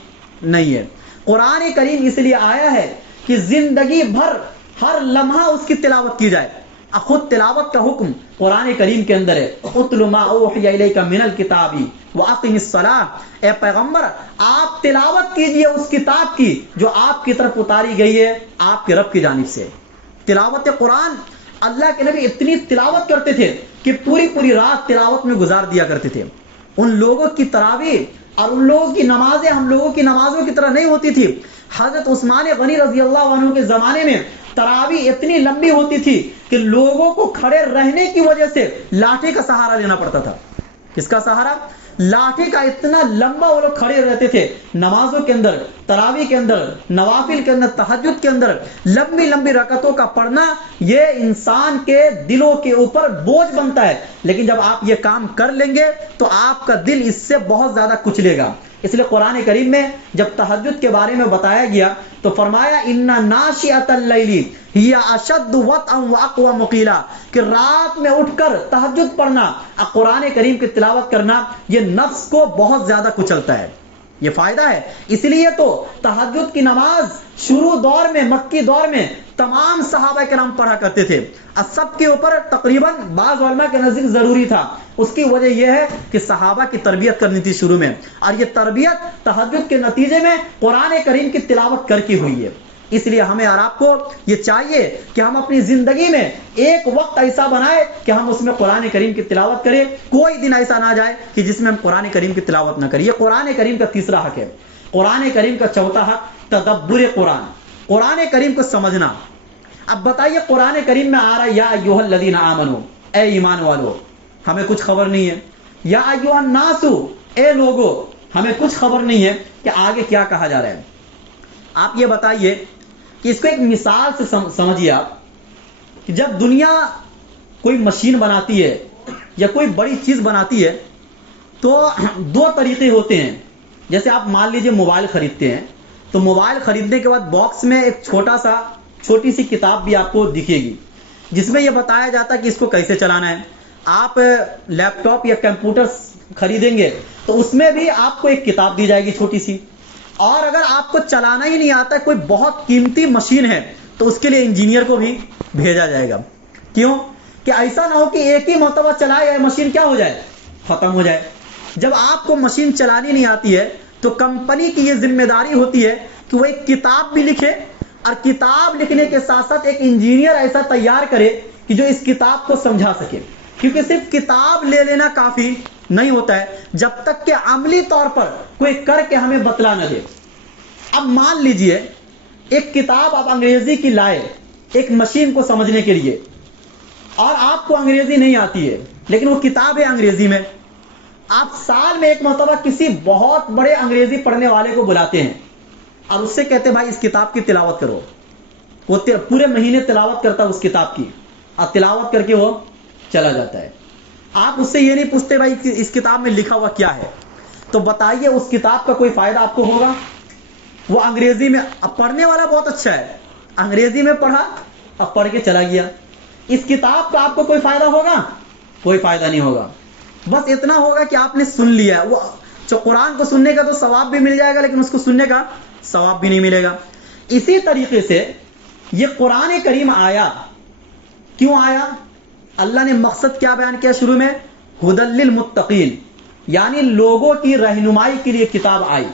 نہیں ہے۔ قرآن کریم اس لیے آیا ہے کہ زندگی بھر ہر لمحہ اس کی تلاوت کی جائے۔ خود تلاوت کا حکم قرآن کریم کے اندر ہے، اتل ما اوحی الیک من الکتاب واقم الصلاۃ، اے پیغمبر آپ تلاوت کیجئے اس کتاب کی جو آپ کی طرف اتاری گئی ہے آپ کے رب کی جانب سے۔ تلاوت قرآن، اللہ کے نبی اتنی تلاوت کرتے تھے کہ پوری پوری رات تلاوت میں گزار دیا کرتے تھے۔ ان لوگوں کی تراویح اور ان لوگوں کی نمازیں ہم لوگوں کی نمازوں کی طرح نہیں ہوتی تھی۔ حضرت عثمان غنی رضی اللہ عنہ کے زمانے میں تراویح اتنی لمبی ہوتی تھی کہ لوگوں کو کھڑے رہنے کی وجہ سے لاٹھی کا سہارا لینا پڑتا تھا۔ کس کا سہارا؟ لاٹھی کا۔ اتنا لمبا وہ لوگ کھڑے رہتے تھے نمازوں کے اندر، تراویح کے اندر، نوافل کے اندر، تہجد کے اندر۔ لمبی لمبی رکعتوں کا پڑھنا یہ انسان کے دلوں کے اوپر بوجھ بنتا ہے، لیکن جب آپ یہ کام کر لیں گے تو آپ کا دل اس سے بہت زیادہ کچلے گا۔ اس لیے قرآن کریم میں جب تہجد کے بارے میں بتایا گیا تو فرمایا ان ناشئۃ اللیل ہی اشد وطئا واقوم قیلا، کہ رات میں اٹھ کر تہجد پڑھنا، قرآن کریم کی تلاوت کرنا یہ نفس کو بہت زیادہ کچلتا ہے۔ یہ فائدہ ہے۔ اس لیے تو تہجد کی نماز شروع دور میں، مکی دور میں تمام صحابہ کرام پڑھا کرتے تھے، اور سب کے اوپر تقریباً بعض علماء کے نزدیک ضروری تھا۔ اس کی وجہ یہ ہے کہ صحابہ کی تربیت کرنی تھی شروع میں، اور یہ تربیت تہجد کے نتیجے میں قرآن کریم کی تلاوت کر کے ہوئی ہے۔ اس لیے ہمیں اور آپ کو یہ چاہیے کہ ہم اپنی زندگی میں ایک وقت ایسا بنائے کہ ہم اس میں قرآن کریم کی تلاوت کریں۔ کوئی دن ایسا نہ جائے کہ جس میں ہم قرآن کریم کی تلاوت نہ کریں۔ یہ قرآن کریم کا تیسرا حق ہے۔ قرآن کریم کا چوتھا حق تدبر قرآن، قرآن کریم کو سمجھنا۔ اب بتائیے قرآن کریم میں آ رہا ہے یا ایھا الذین آمنو، اے ایمان والو، ہمیں کچھ خبر نہیں ہے۔ یا ایھا الناس، اے لوگو، ہمیں کچھ خبر نہیں ہے کہ آگے کیا کہا جا رہا ہے۔ آپ یہ بتائیے کہ اس کو ایک مثال سے سمجھیے آپ کہ جب دنیا کوئی مشین بناتی ہے یا کوئی بڑی چیز بناتی ہے تو دو طریقے ہوتے ہیں. جیسے آپ مان لیجئے موبائل خریدتے ہیں, تو موبائل خریدنے کے بعد باکس میں ایک چھوٹی سی کتاب بھی آپ کو دکھے گی جس میں یہ بتایا جاتا ہے کہ اس کو کیسے چلانا ہے. آپ لیپ ٹاپ یا کمپیوٹر خریدیں گے تو اس میں بھی آپ کو ایک کتاب دی جائے گی چھوٹی سی. اور اگر آپ کو چلانا ہی نہیں آتا, کوئی بہت قیمتی مشین ہے, تو اس کے لیے انجینئر کو بھی بھیجا جائے گا. کیوں؟ کہ ایسا نہ ہو کہ ایک ہی مرتبہ چلائے مشین کیا ہو جائے, ختم ہو جائے. جب آپ کو مشین چلانی نہیں آتی ہے تو کمپنی کی یہ ذمہ داری ہوتی ہے کہ وہ ایک کتاب بھی لکھے, اور کتاب لکھنے کے ساتھ ساتھ ایک انجینئر ایسا تیار کرے کہ جو اس کتاب کو سمجھا سکے. کیونکہ صرف کتاب لے لینا کافی نہیں ہوتا ہے جب تک کہ عملی طور پر کوئی کر کے ہمیں بتلا نہ دے. اب مان لیجئے ایک کتاب آپ انگریزی کی لائے ایک مشین کو سمجھنے کے لیے, اور آپ کو انگریزی نہیں آتی ہے لیکن وہ کتاب ہے انگریزی میں. آپ سال میں ایک مرتبہ کسی بہت بڑے انگریزی پڑھنے والے کو بلاتے ہیں اور اس سے کہتے ہیں بھائی اس کتاب کی تلاوت کرو. وہ پورے مہینے تلاوت کرتا ہے اس کتاب کی, اور تلاوت کر کے وہ چلا جاتا ہے. آپ اس سے یہ نہیں پوچھتے بھائی اس کتاب میں لکھا ہوا کیا ہے. تو بتائیے اس کتاب کا کوئی فائدہ آپ کو ہوگا؟ وہ انگریزی میں, اب پڑھنے والا بہت اچھا ہے, انگریزی میں پڑھا اب پڑھ کے چلا گیا. اس کتاب کا آپ کو کوئی فائدہ ہوگا؟ کوئی فائدہ نہیں ہوگا. بس اتنا ہوگا کہ آپ نے سن لیا. وہ جو قرآن کو سننے کا تو ثواب بھی مل جائے گا, لیکن اس کو سننے کا ثواب بھی نہیں ملے گا. اسی طریقے سے یہ قرآن کریم آیا, کیوں آیا؟ اللہ نے مقصد کیا بیان کیا شروع میں؟ ہدی للمتقین, یعنی لوگوں کی رہنمائی کے لیے کتاب آئی.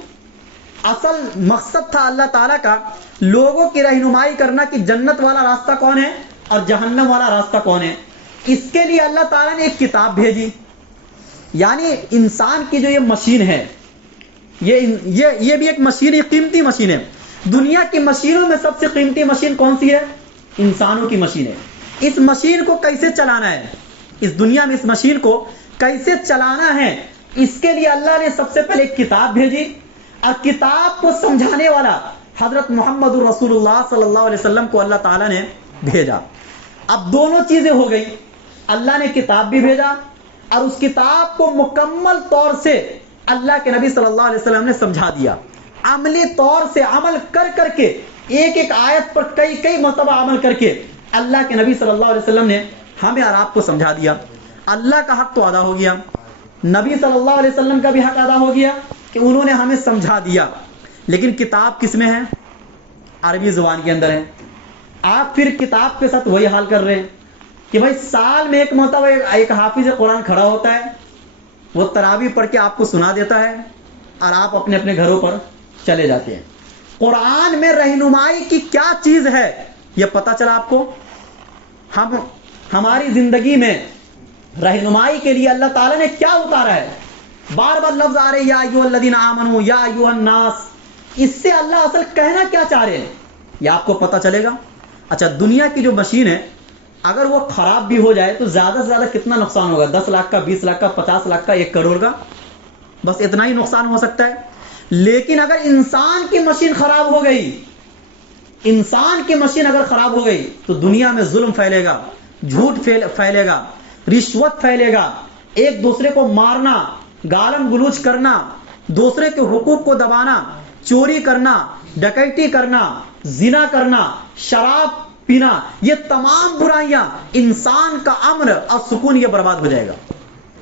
اصل مقصد تھا اللہ تعالیٰ کا لوگوں کی رہنمائی کرنا کہ جنت والا راستہ کون ہے اور جہنم والا راستہ کون ہے. اس کے لیے اللہ تعالیٰ نے ایک کتاب بھیجی. یعنی انسان کی جو یہ مشین ہے, یہ بھی ایک مشین, یہ قیمتی مشین ہے. دنیا کی مشینوں میں سب سے قیمتی مشین کون سی ہے؟ انسانوں کی مشین ہے. اس مشین کو کیسے چلانا ہے, اس دنیا میں اس مشین کو کیسے چلانا ہے, اس کے لیے اللہ نے سب سے پہلے ایک کتاب بھیجی, اور کتاب کو سمجھانے والا حضرت محمد رسول اللہ صلی اللہ علیہ وسلم کو اللہ تعالیٰ نے بھیجا. اب دونوں چیزیں ہو گئی, اللہ نے کتاب بھی بھیجا اور اس کتاب کو مکمل طور سے اللہ کے نبی صلی اللہ علیہ وسلم نے سمجھا دیا. عملی طور سے عمل کر کے ایک ایک آیت پر کئی مرتبہ عمل کر کے اللہ کے نبی صلی اللہ علیہ وسلم نے ہمیں اور آپ کو سمجھا دیا. اللہ کا حق تو ادا ہو گیا, نبی صلی اللہ علیہ وسلم کا بھی حق ادا ہو گیا کہ انہوں نے ہمیں سمجھا دیا. لیکن کتاب کس میں ہے؟ عربی زبان کے اندر ہے. آپ پھر کتاب کے ساتھ وہی حال کر رہے ہیں کہ بھائی سال میں ایک مرتبہ ایک حافظ قرآن کھڑا ہوتا ہے, وہ تراویح پڑھ کے آپ کو سنا دیتا ہے اور آپ اپنے اپنے گھروں پر چلے جاتے ہیں. قرآن میں رہنمائی کی کیا چیز ہے یہ پتہ چلا آپ کو؟ ہماری زندگی میں رہنمائی کے لیے اللہ تعالیٰ نے کیا اتارا ہے؟ بار بار لفظ آ رہے یا ایھا الذین آمنوا یا ایھا الناس. اس سے اللہ اصل کہنا کیا چاہ رہے ہیں یہ آپ کو پتہ چلے گا. اچھا, دنیا کی جو مشین ہے اگر وہ خراب بھی ہو جائے تو زیادہ سے زیادہ کتنا نقصان ہوگا؟ 10 لاکھ کا, 20 لاکھ کا, 50 لاکھ کا, 1 کروڑ کا, بس اتنا ہی نقصان ہو سکتا ہے. لیکن اگر انسان کی مشین خراب ہو گئی, انسان کی مشین اگر خراب ہو گئی تو دنیا میں ظلم پھیلے گا, جھوٹ پھیلے گا, رشوت پھیلے گا, ایک دوسرے کو مارنا, گالم گلوچ کرنا, دوسرے کے حقوق کو دبانا, چوری کرنا, ڈکیتی کرنا, زنا کرنا, شراب پینا, یہ تمام برائیاں, انسان کا امن اور سکون یہ برباد ہو جائے گا.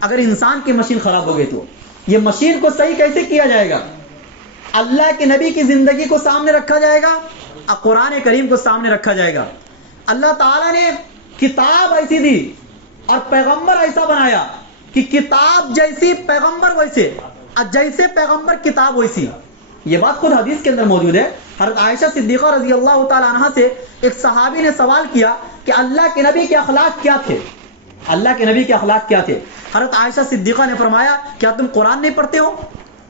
اگر انسان کی مشین خراب ہو گئی تو یہ مشین کو صحیح کیسے کیا جائے گا؟ اللہ کے نبی کی زندگی کو سامنے رکھا جائے گا اور قرآن کریم کو سامنے رکھا جائے گا. اللہ تعالیٰ نے کتاب ایسی دی اور پیغمبر ایسا بنایا کہ کتاب جیسی پیغمبر ویسے, اور جیسے پیغمبر کتاب ویسی. یہ بات خود حدیث کے اندر موجود ہے. حضرت عائشہ صدیقہ رضی اللہ تعالی عنہ سے ایک صحابی نے سوال کیا کہ اللہ کے نبی کے اخلاق کیا تھے, اللہ کے نبی کے اخلاق کیا تھے؟ حضرت عائشہ صدیقہ نے فرمایا کیا تم قرآن نہیں پڑھتے ہو؟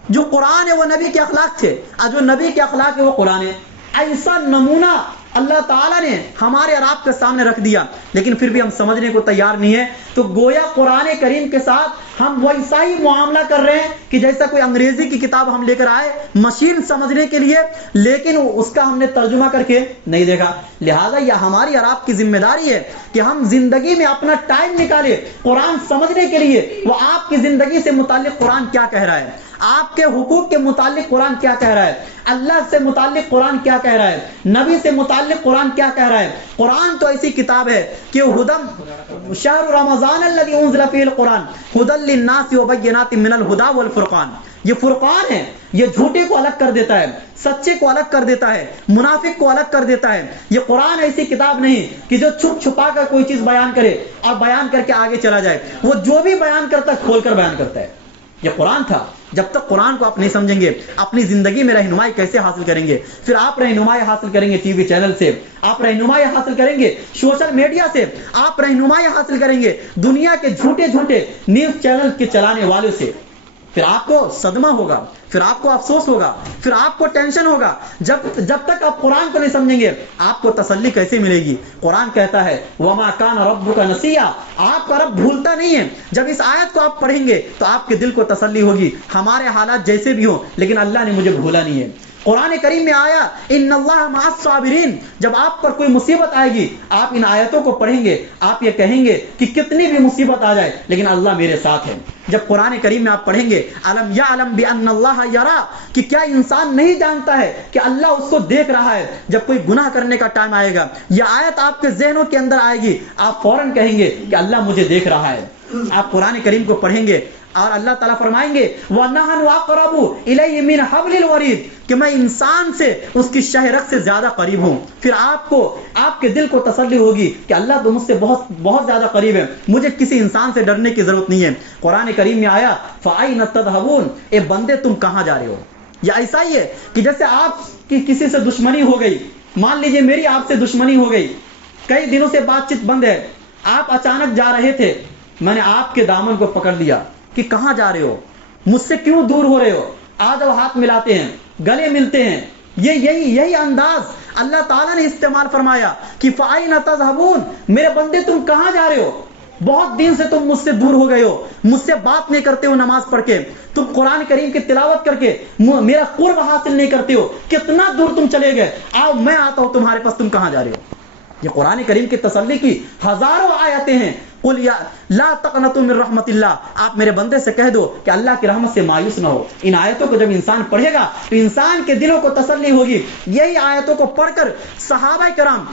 جو قرآن ہے وہ نبی کے اخلاق تھے, اور جو نبی کے اخلاق ہے وہ قرآن ہے. ایسا نمونہ اللہ تعالیٰ نے ہمارے اور آپ کے سامنے رکھ دیا، لیکن پھر بھی ہم سمجھنے کو تیار نہیں ہے. تو گویا قرآن کریم کے ساتھ ہم ویسا ہی معاملہ کر رہے ہیں کہ جیسا کوئی انگریزی کی کتاب ہم لے کر آئے مشین سمجھنے کے لیے، لیکن اس کا ہم نے ترجمہ کر کے نہیں دیکھا. لہٰذا یہ ہماری اور آپ کی ذمہ داری ہے کہ ہم زندگی میں اپنا ٹائم نکالے قرآن سمجھنے کے لیے. وہ آپ کی زندگی سے متعلق قرآن کیا کہہ رہا ہے، آپ کے حقوق کے متعلق قرآن کیا کہہ رہا ہے، اللہ سے متعلق قرآن کیا کہہ رہا ہے، نبی سے متعلق قرآن کیا کہہ رہا ہے. قرآن تو ایسی کتاب ہے کہ ہدی شہر رمضان الذی انزل فیہ القرآن ہدی للناس وبینات من الہدی والفرقان. یہ فرقان ہے، یہ جھوٹے کو الگ کر دیتا ہے، سچے کو الگ کر دیتا ہے، منافق کو الگ کر دیتا ہے. یہ قرآن ایسی کتاب نہیں کہ جو چھپ چھپا کر کوئی چیز بیان کرے اور بیان کر کے آگے چلا جائے. وہ جو بھی بیان کرتا ہے کھول کر بیان کرتا ہے. یہ قرآن تھا. جب تک قرآن کو آپ نہیں سمجھیں گے اپنی زندگی میں رہنمائی کیسے حاصل کریں گے؟ پھر آپ رہنمائی حاصل کریں گے ٹی وی چینل سے، آپ رہنمائی حاصل کریں گے سوشل میڈیا سے، آپ رہنمائی حاصل کریں گے دنیا کے جھوٹے جھوٹے نیوز چینل کے چلانے والوں سے. پھر آپ کو صدمہ ہوگا، پھر آپ کو افسوس ہوگا، پھر آپ کو ٹینشن ہوگا. جب تک آپ قرآن کو نہیں سمجھیں گے آپ کو تسلی کیسے ملے گی؟ قرآن کہتا ہے وَمَا كَانَ رَبُّكَ نَسِيًّا، آپ کا رب بھولتا نہیں ہے. جب اس آیت کو آپ پڑھیں گے تو آپ کے دل کو تسلی ہوگی ہمارے حالات جیسے بھی ہوں لیکن اللہ نے مجھے بھولا نہیں ہے. قرآن کریم میں آیا ان اللہ مع الصابرین. جب آپ پر کوئی مصیبت آئے گی آپ ان آیتوں کو پڑھیں گے، آپ یہ کہیں گے کہ کتنی بھی مصیبت آ جائے لیکن اللہ میرے ساتھ ہے. جب قرآن کریم میں آپ پڑھیں گے علم یعلم بان اللہ یرا، کہ کیا انسان نہیں جانتا ہے کہ اللہ اس کو دیکھ رہا ہے. جب کوئی گناہ کرنے کا ٹائم آئے گا یہ آیت آپ کے ذہنوں کے اندر آئے گی، آپ فوراً کہیں گے کہ اللہ مجھے دیکھ رہا ہے. آپ قرآن کریم کو پڑھیں گے اور اللہ تعالیٰ فرمائیں گے وَنَحْنُ أَقْرَبُ إِلَيْهِ مِنْ حَبْلِ الْوَرِيدِ، کہ میں انسان سے اس کی شہ رگ سے زیادہ قریب ہوں. پھر آپ کے دل کو تسلی ہوگی کہ اللہ تو مجھ سے بہت بہت زیادہ قریب ہے، مجھے کسی انسان سے ڈرنے کی ضرورت نہیں ہے. قرآن کریم میں آیا فَأَيْنَ تَذْهَبُونَ، اے بندے تم کہاں جا رہے ہو. یہ ایسا ہی ہے کہ جیسے آپ کی کسی سے دشمنی ہو گئی، مان لیجئے میری آپ سے دشمنی ہو گئی، کئی دنوں سے بات چیت بند ہے، آپ اچانک جا رہے تھے، میں نے آپ کے دامن کو پکڑ لیا کہ کہاں جا رہے ہو، مجھ سے کیوں دور ہو رہے ہو. آج وہ ہاتھ ملاتے ہیں، گلے ملتے ہیں. یہی انداز اللہ تعالیٰ نے استعمال فرمایا کہ فَأَيْنَ تَذْهَبُونَ، میرے بندے تم کہاں جا رہے ہو. بہت دن سے تم مجھ سے دور ہو گئے ہو، مجھ سے بات نہیں کرتے ہو نماز پڑھ کے، تم قرآن کریم کی تلاوت کر کے میرا قرب حاصل نہیں کرتے ہو، کتنا دور تم چلے گئے، آؤ میں آتا ہوں تمہارے پاس، تم کہاں جا رہے ہو. یہ قرآن کریم کی تسلی کی ہزاروں آیتیں ہیں. قل یا لا تقنطوا من رحمت اللہ، آپ میرے بندے سے کہہ دو کہ اللہ کی رحمت سے مایوس نہ ہو. ان آیتوں کو جب انسان پڑھے گا تو انسان کے دلوں کو تسلی ہوگی. یہی آیتوں کو پڑھ کر صحابہ کرام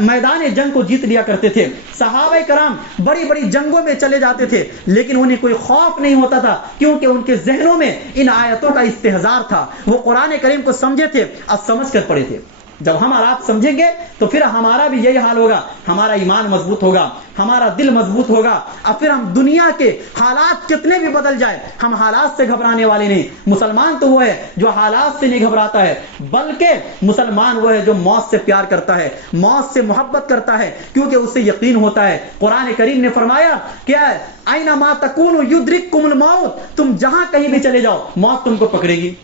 میدان جنگ کو جیت لیا کرتے تھے. صحابہ کرام بڑی بڑی جنگوں میں چلے جاتے تھے لیکن انہیں کوئی خوف نہیں ہوتا تھا کیونکہ ان کے ذہنوں میں ان آیتوں کا استحضار تھا. وہ قرآن کریم کو سمجھے تھے اور سمجھ کر پڑھے تھے. جب ہم اور آپ سمجھیں گے تو پھر ہمارا بھی یہی حال ہوگا، ہمارا ایمان مضبوط ہوگا، ہمارا دل مضبوط ہوگا اور پھر ہم دنیا کے حالات کتنے بھی بدل جائے ہم حالات سے گھبرانے والے نہیں. مسلمان تو وہ ہے جو حالات سے نہیں گھبراتا ہے، بلکہ مسلمان وہ ہے جو موت سے پیار کرتا ہے، موت سے محبت کرتا ہے کیونکہ اسے یقین ہوتا ہے. قرآن کریم نے فرمایا کیا ہے اینما تکونوا یدرککم الموت، تم جہاں کہیں بھی چلے جاؤ موت تم کو پکڑے گی.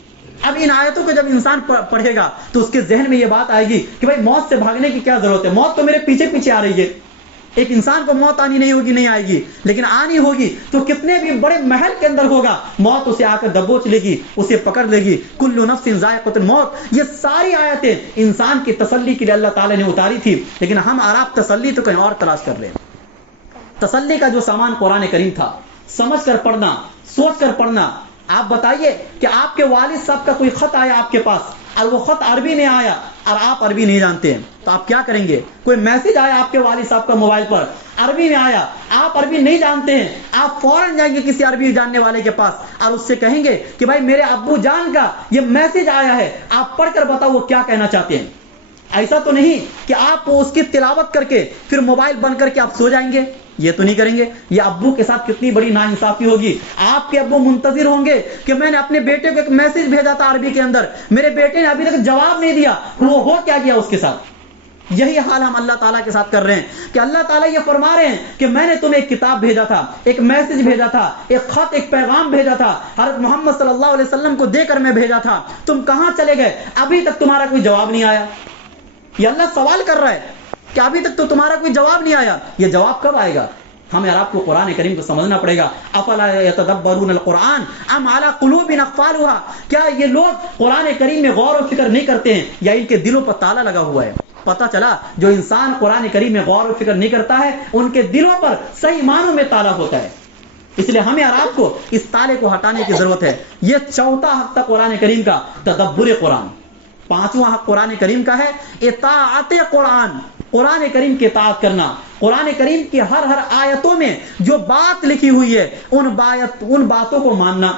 اب ان آیتوں کو جب انسان پڑھے گا تو اس کے ذہن میں یہ بات آئے گی کہ بھائی موت سے بھاگنے کی کیا ضرورت ہے، موت تو میرے پیچھے پیچھے آ رہی ہے. ایک انسان کو موت آنی نہیں ہوگی، نہیں آئے گی، لیکن آنی ہوگی تو کتنے بھی بڑے محل کے اندر ہوگا موت اسے آ کر دبوچ لے گی، اسے پکڑ لے گی. کل نفس ذائقۃ الموت، یہ ساری آیتیں انسان کی تسلی کے لیے اللہ تعالیٰ نے اتاری تھی لیکن ہم اور آپ تسلی تو کہیں اور تلاش کر رہے ہیں. تسلی کا جو سامان قرآن کریم تھا، سمجھ کر پڑھنا، سوچ کر پڑھنا. آپ بتائیے کہ آپ کے والد صاحب کا کوئی خط آیا آپ کے پاس اور وہ خط عربی میں آیا اور آپ عربی نہیں جانتے ہیں تو آپ کیا کریں گے؟ کوئی میسج آیا آپ کے والد صاحب کا موبائل پر عربی میں آیا، آپ عربی نہیں جانتے ہیں، آپ فوراً جائیں گے کسی عربی جاننے والے کے پاس اور اس سے کہیں گے کہ بھائی میرے ابو جان کا یہ میسج آیا ہے، آپ پڑھ کر بتاؤ وہ کیا کہنا چاہتے ہیں. ایسا تو نہیں کہ آپ اس کی تلاوت کر کے پھر موبائل بند کر کے آپ سو جائیں گے، یہ تو نہیں کریں گے. یہ ابو کے ساتھ کتنی بڑی ناانصافی ہوگی. آپ کے ابو منتظر ہوں گے کہ میں نے اپنے بیٹے کو ایک میسج بھیجا تھا عربی کے اندر، میرے بیٹے نے ابھی تک جواب نہیں دیا، وہ ہو کیا گیا اس کے ساتھ. یہی حال ہم اللہ تعالیٰ کے ساتھ کر رہے ہیں کہ اللہ تعالیٰ یہ فرما رہے ہیں کہ میں نے تمہیں ایک کتاب بھیجا تھا، ایک میسج بھیجا تھا، ایک خط، ایک پیغام بھیجا تھا، حضرت محمد صلی اللہ علیہ وسلم کو دے کر میں بھیجا تھا، تم کہاں چلے گئے؟ ابھی تک تمہارا کوئی جواب نہیں آیا. یہ اللہ سوال کر رہا ہے کہ ابھی تک تو تمہارا کوئی جواب نہیں آیا، یہ جواب کب آئے گا؟ ہمیں اور آپ کو قرآن کریم کو سمجھنا پڑے گا. افلا یتدبرون القرآن ام علی قلوب اقفالها، کیا یہ لوگ قرآن کریم میں غور و فکر نہیں کرتے ہیں یا ان کے دلوں پر تالا لگا ہوا ہے؟ پتہ چلا جو انسان قرآن کریم میں غور و فکر نہیں کرتا ہے ان کے دلوں پر صحیح معنوں میں تالا ہوتا ہے. اس لیے ہمیں اور آپ کو اس تالے کو ہٹانے کی ضرورت ہے. یہ چوتھا حق تھا قرآن کریم کا، تدبر قرآن. پانچواں حق قرآن کریم کا ہے اطاعت قرآن، قرآن کریم کی اطاعت کرنا. قرآن کریم کی ہر آیتوں میں جو بات لکھی ہوئی ہے ان باتوں کو ماننا.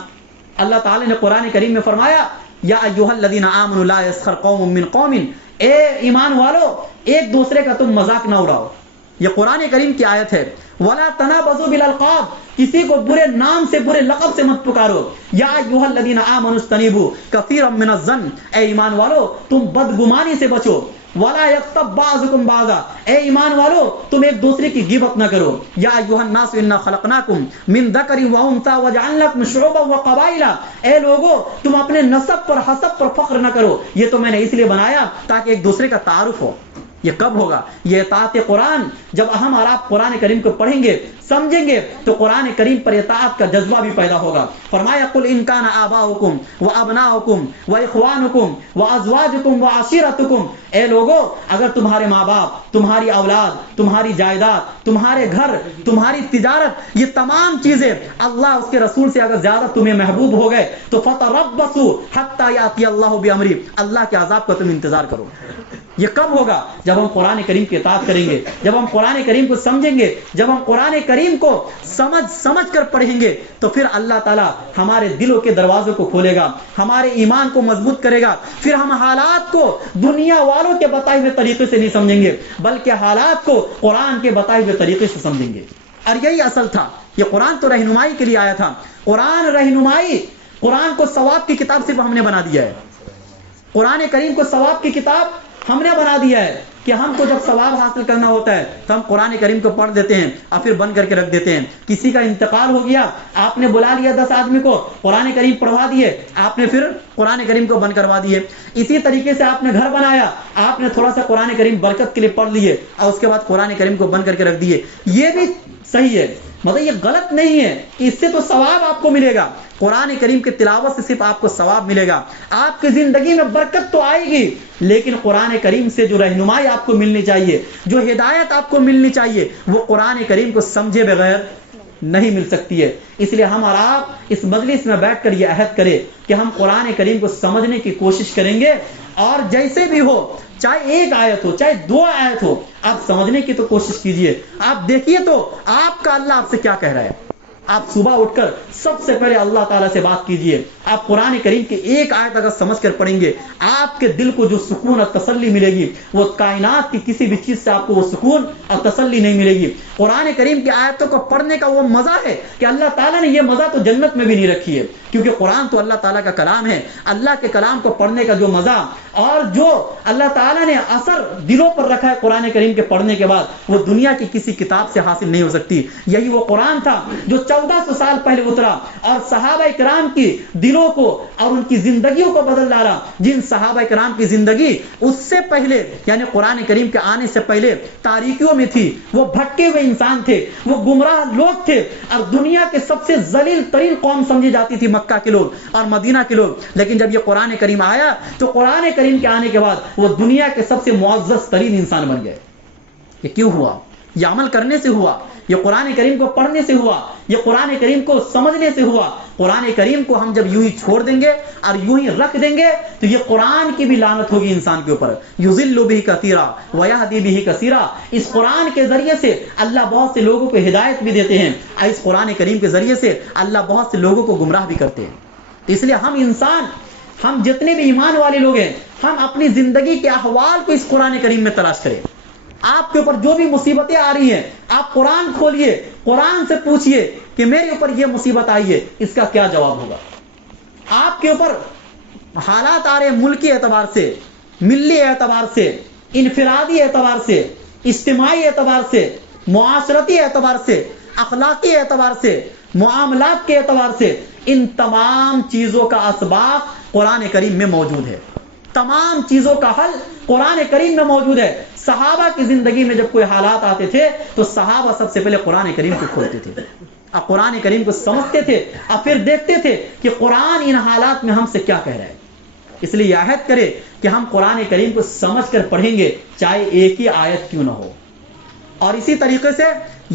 اللہ تعالی نے قرآن کریم میں فرمایا یا ایھا الذین آمنوا لا یسخر قوم من قوم، اے ایمان والو ایک دوسرے کا تم مذاق نہ اڑاؤ. یہ قرآن کریم کی آیت ہے. ولا تنابزوا بالالقاب، کسی کو برے نام سے برے لقب سے مت پکارو. یا ایھا الذین آمنوا اجتنبوا کثیرا من الظن، اے ایمان والو تم بدگمانی سے بچو. ولا یغتب بعضکم بعضا، اے ایمان والو تم ایک دوسرے کی غیبت نہ کرو. یا ایھا الناس انا خلقناکم من ذکر و انثی وجعلناکم شعوبا وقبائل، اے لوگو تم اپنے نسب پر حسب پر فخر نہ کرو، یہ تو میں نے اس لیے بنایا تاکہ ایک دوسرے کا تعارف ہو. یہ کب ہوگا؟ یہ اطاعت قرآن جب ہم اور آپ قرآن کریم کو پڑھیں گے سمجھیں گے تو قرآن کریم پر اطاعت کا جذبہ بھی پیدا ہوگا. فرمایا قل ان کان آباؤکم وابناؤکم واخوانکم وازواجکم وعشیرتکم، اے لوگو اگر تمہارے ماں باپ، تمہاری اولاد، تمہاری جائیداد، تمہارے گھر، تمہاری تجارت، یہ تمام چیزیں اللہ اس کے رسول سے اگر زیادہ تمہیں محبوب ہو گئے تو فتربصوا حتی یاتی اللہ بامری، اللہ کے عذاب کا تم انتظار کرو. یہ کب ہوگا؟ جب ہم قرآن کریم کی اطاعت کریں گے، جب ہم قرآن کریم کو سمجھیں گے، جب ہم قرآن کریم کو سمجھ کر پڑھیں گے تو پھر اللہ تعالیٰ ہمارے دلوں کے دروازوں کو کھولے گا، ہمارے ایمان کو مضبوط کرے گا. پھر ہم حالات کو دنیا والوں کے بتائے ہوئے طریقے سے نہیں سمجھیں گے بلکہ حالات کو قرآن کے بتائے ہوئے طریقے سے سمجھیں گے. اور یہی اصل تھا. یہ قرآن تو رہنمائی کے لیے آیا تھا. قرآن رہنمائی، قرآن کو ثواب کی کتاب صرف ہم نے بنا دیا ہے. قرآن کریم کو ثواب کی کتاب ہم نے بنا دیا ہے کہ ہم کو جب ثواب حاصل کرنا ہوتا ہے تو ہم قرآن کریم کو پڑھ دیتے ہیں اور پھر بند کر کے رکھ دیتے ہیں. کسی کا انتقال ہو گیا، آپ نے بلا لیا 10 آدمی کو، قرآن کریم پڑھوا دیے، آپ نے پھر قرآن کریم کو بند کروا دیے. اسی طریقے سے آپ نے گھر بنایا، آپ نے تھوڑا سا قرآن کریم برکت کے لیے پڑھ لیے اور اس کے بعد قرآن کریم کو بند کر کے رکھ دیے. یہ بھی صحیح ہے، مطلب یہ غلط نہیں ہے، اس سے تو ثواب آپ کو ملے گا. قرآن کریم کی تلاوت سے صرف آپ کو ثواب ملے گا، آپ کی زندگی میں برکت تو آئے گی، لیکن قرآن کریم سے جو رہنمائی آپ کو ملنی چاہیے، جو ہدایت آپ کو ملنی چاہیے، وہ قرآن کریم کو سمجھے بغیر نہیں مل سکتی ہے. اس لیے ہم اور آپ اس مجلس میں بیٹھ کر یہ عہد کریں کہ ہم قرآن کریم کو سمجھنے کی کوشش کریں گے، اور جیسے بھی ہو، چاہے ایک آیت ہو چاہے 2 آیت ہو، آپ سمجھنے کی تو کوشش کیجئے. آپ دیکھیے تو آپ کا اللہ آپ سے کیا کہہ رہا ہے. آپ صبح اٹھ کر سب سے پہلے اللہ تعالیٰ سے بات کیجئے. آپ قرآن کریم کی ایک آیت اگر سمجھ کر پڑھیں گے، آپ کے دل کو جو سکون اور تسلی ملے گی وہ کائنات کی کسی بھی چیز سے آپ کو وہ سکون اور تسلی نہیں ملے گی. قرآن کریم کی آیتوں کو پڑھنے کا وہ مزہ ہے کہ اللہ تعالیٰ نے یہ مزہ تو جنت میں بھی نہیں رکھی ہے، کیونکہ قرآن تو اللہ تعالیٰ کا کلام ہے. اللہ کے کلام کو پڑھنے کا جو مزہ اور جو اللہ تعالیٰ نے اثر دلوں پر رکھا ہے قرآن کریم کے پڑھنے کے بعد، وہ دنیا کی کسی کتاب سے حاصل نہیں ہو سکتی. یہی وہ قرآن تھا جو 1400 سال پہلے اترا اور صحابہ کرام کی دلوں کو اور ان کی زندگیوں کو بدل ڈالا. جن صحابہ کرام کی زندگی اس سے پہلے یعنی قرآن کریم کے آنے سے پہلے تاریکیوں میں تھی، وہ بھٹکے ہوئے انسان تھے، وہ گمراہ لوگ تھے، اور دنیا کے سب سے ذلیل ترین قوم سمجھی جاتی تھی مکہ کے لوگ اور مدینہ کے لوگ. لیکن جب یہ قرآن کریم آیا تو قرآن کریم کے آنے کے بعد وہ دنیا کے سب سے معزز ترین انسان بن گئے. یہ کیوں ہوا؟ یہ عمل کرنے سے ہوا، یہ قرآن کریم کو پڑھنے سے ہوا، یہ قرآن کریم کو سمجھنے سے ہوا. قرآن کریم کو ہم جب یوں ہی چھوڑ دیں گے اور یوں ہی رکھ دیں گے تو یہ قرآن کی بھی لعنت ہوگی انسان کے اوپر. یضل بہ کثیرا ویہدی بہ کثیرا. اس قرآن کے ذریعے سے اللہ بہت سے لوگوں کو ہدایت بھی دیتے ہیں، اور اس قرآن کریم کے ذریعے سے اللہ بہت سے لوگوں کو گمراہ بھی کرتے ہیں. اس لیے ہم جتنے بھی ایمان والے لوگ ہیں، ہم اپنی زندگی کے احوال کو اس قرآن کریم میں تلاش کریں. آپ کے اوپر جو بھی مصیبتیں آ رہی ہیں، آپ قرآن کھولیے، قرآن سے پوچھئے کہ میرے اوپر یہ مصیبت آئی ہے، اس کا کیا جواب ہوگا. آپ کے اوپر حالات آ رہے ہیں ملکی اعتبار سے، ملی اعتبار سے، انفرادی اعتبار سے، اجتماعی اعتبار سے، معاشرتی اعتبار سے، اخلاقی اعتبار سے، معاملات کے اعتبار سے، ان تمام چیزوں کا اسباب قرآن کریم میں موجود ہے. تمام چیزوں کا حل قرآن کریم میں موجود ہے. صحابہ کی زندگی میں جب کوئی حالات آتے تھے تو صحابہ سب سے پہلے قرآن کریم کو کھولتے تھے, اور قرآن کریم کو سمجھتے تھے, اور پھر دیکھتے تھے کہ قرآن ان حالات میں ہم سے کیا کہہ رہا ہے. اس لیے عہد کرے کہ ہم قرآن کریم کو سمجھ کر پڑھیں گے, چاہے ایک ہی آیت کیوں نہ ہو. اور اسی طریقے سے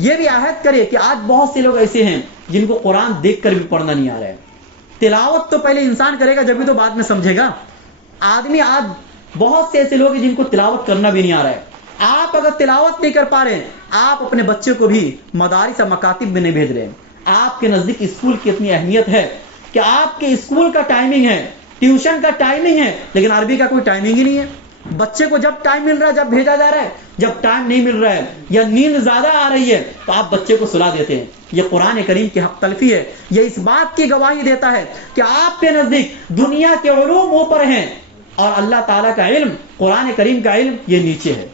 یہ بھی عہد کرے کہ آج بہت سے لوگ ایسے ہیں جن کو قرآن دیکھ کر بھی پڑھنا نہیں آ رہا ہے. تلاوت تو پہلے انسان کرے گا جبھی تو بعد میں سمجھے گا. آدمی آج بہت سے ایسے لوگ ہیں جن کو تلاوت کرنا بھی نہیں آ رہا ہے. آپ اگر تلاوت نہیں کر پا رہے ہیں, آپ اپنے بچے کو بھی مدارس اور مکاتب میں نہیں بھیج رہے ہیں. آپ کے نزدیک اسکول کی اتنی اہمیت ہے کہ آپ کے اسکول کا ٹائمنگ ہے, ٹیوشن کا ٹائمنگ ہے, لیکن عربی کا کوئی ٹائمنگ ہی نہیں ہے. بچے کو جب ٹائم مل رہا ہے جب بھیجا جا رہا ہے, جب ٹائم نہیں مل رہا ہے یا نیند زیادہ آ رہی ہے تو آپ بچے کو سلا دیتے ہیں. یہ قرآن کریم کی حق تلفی ہے. یہ اس بات کی گواہی دیتا ہے کہ آپ کے نزدیک دنیا کے علوم اوپر ہیں اور اللہ تعالیٰ کا علم, قرآن کریم کا علم, یہ نیچے ہے.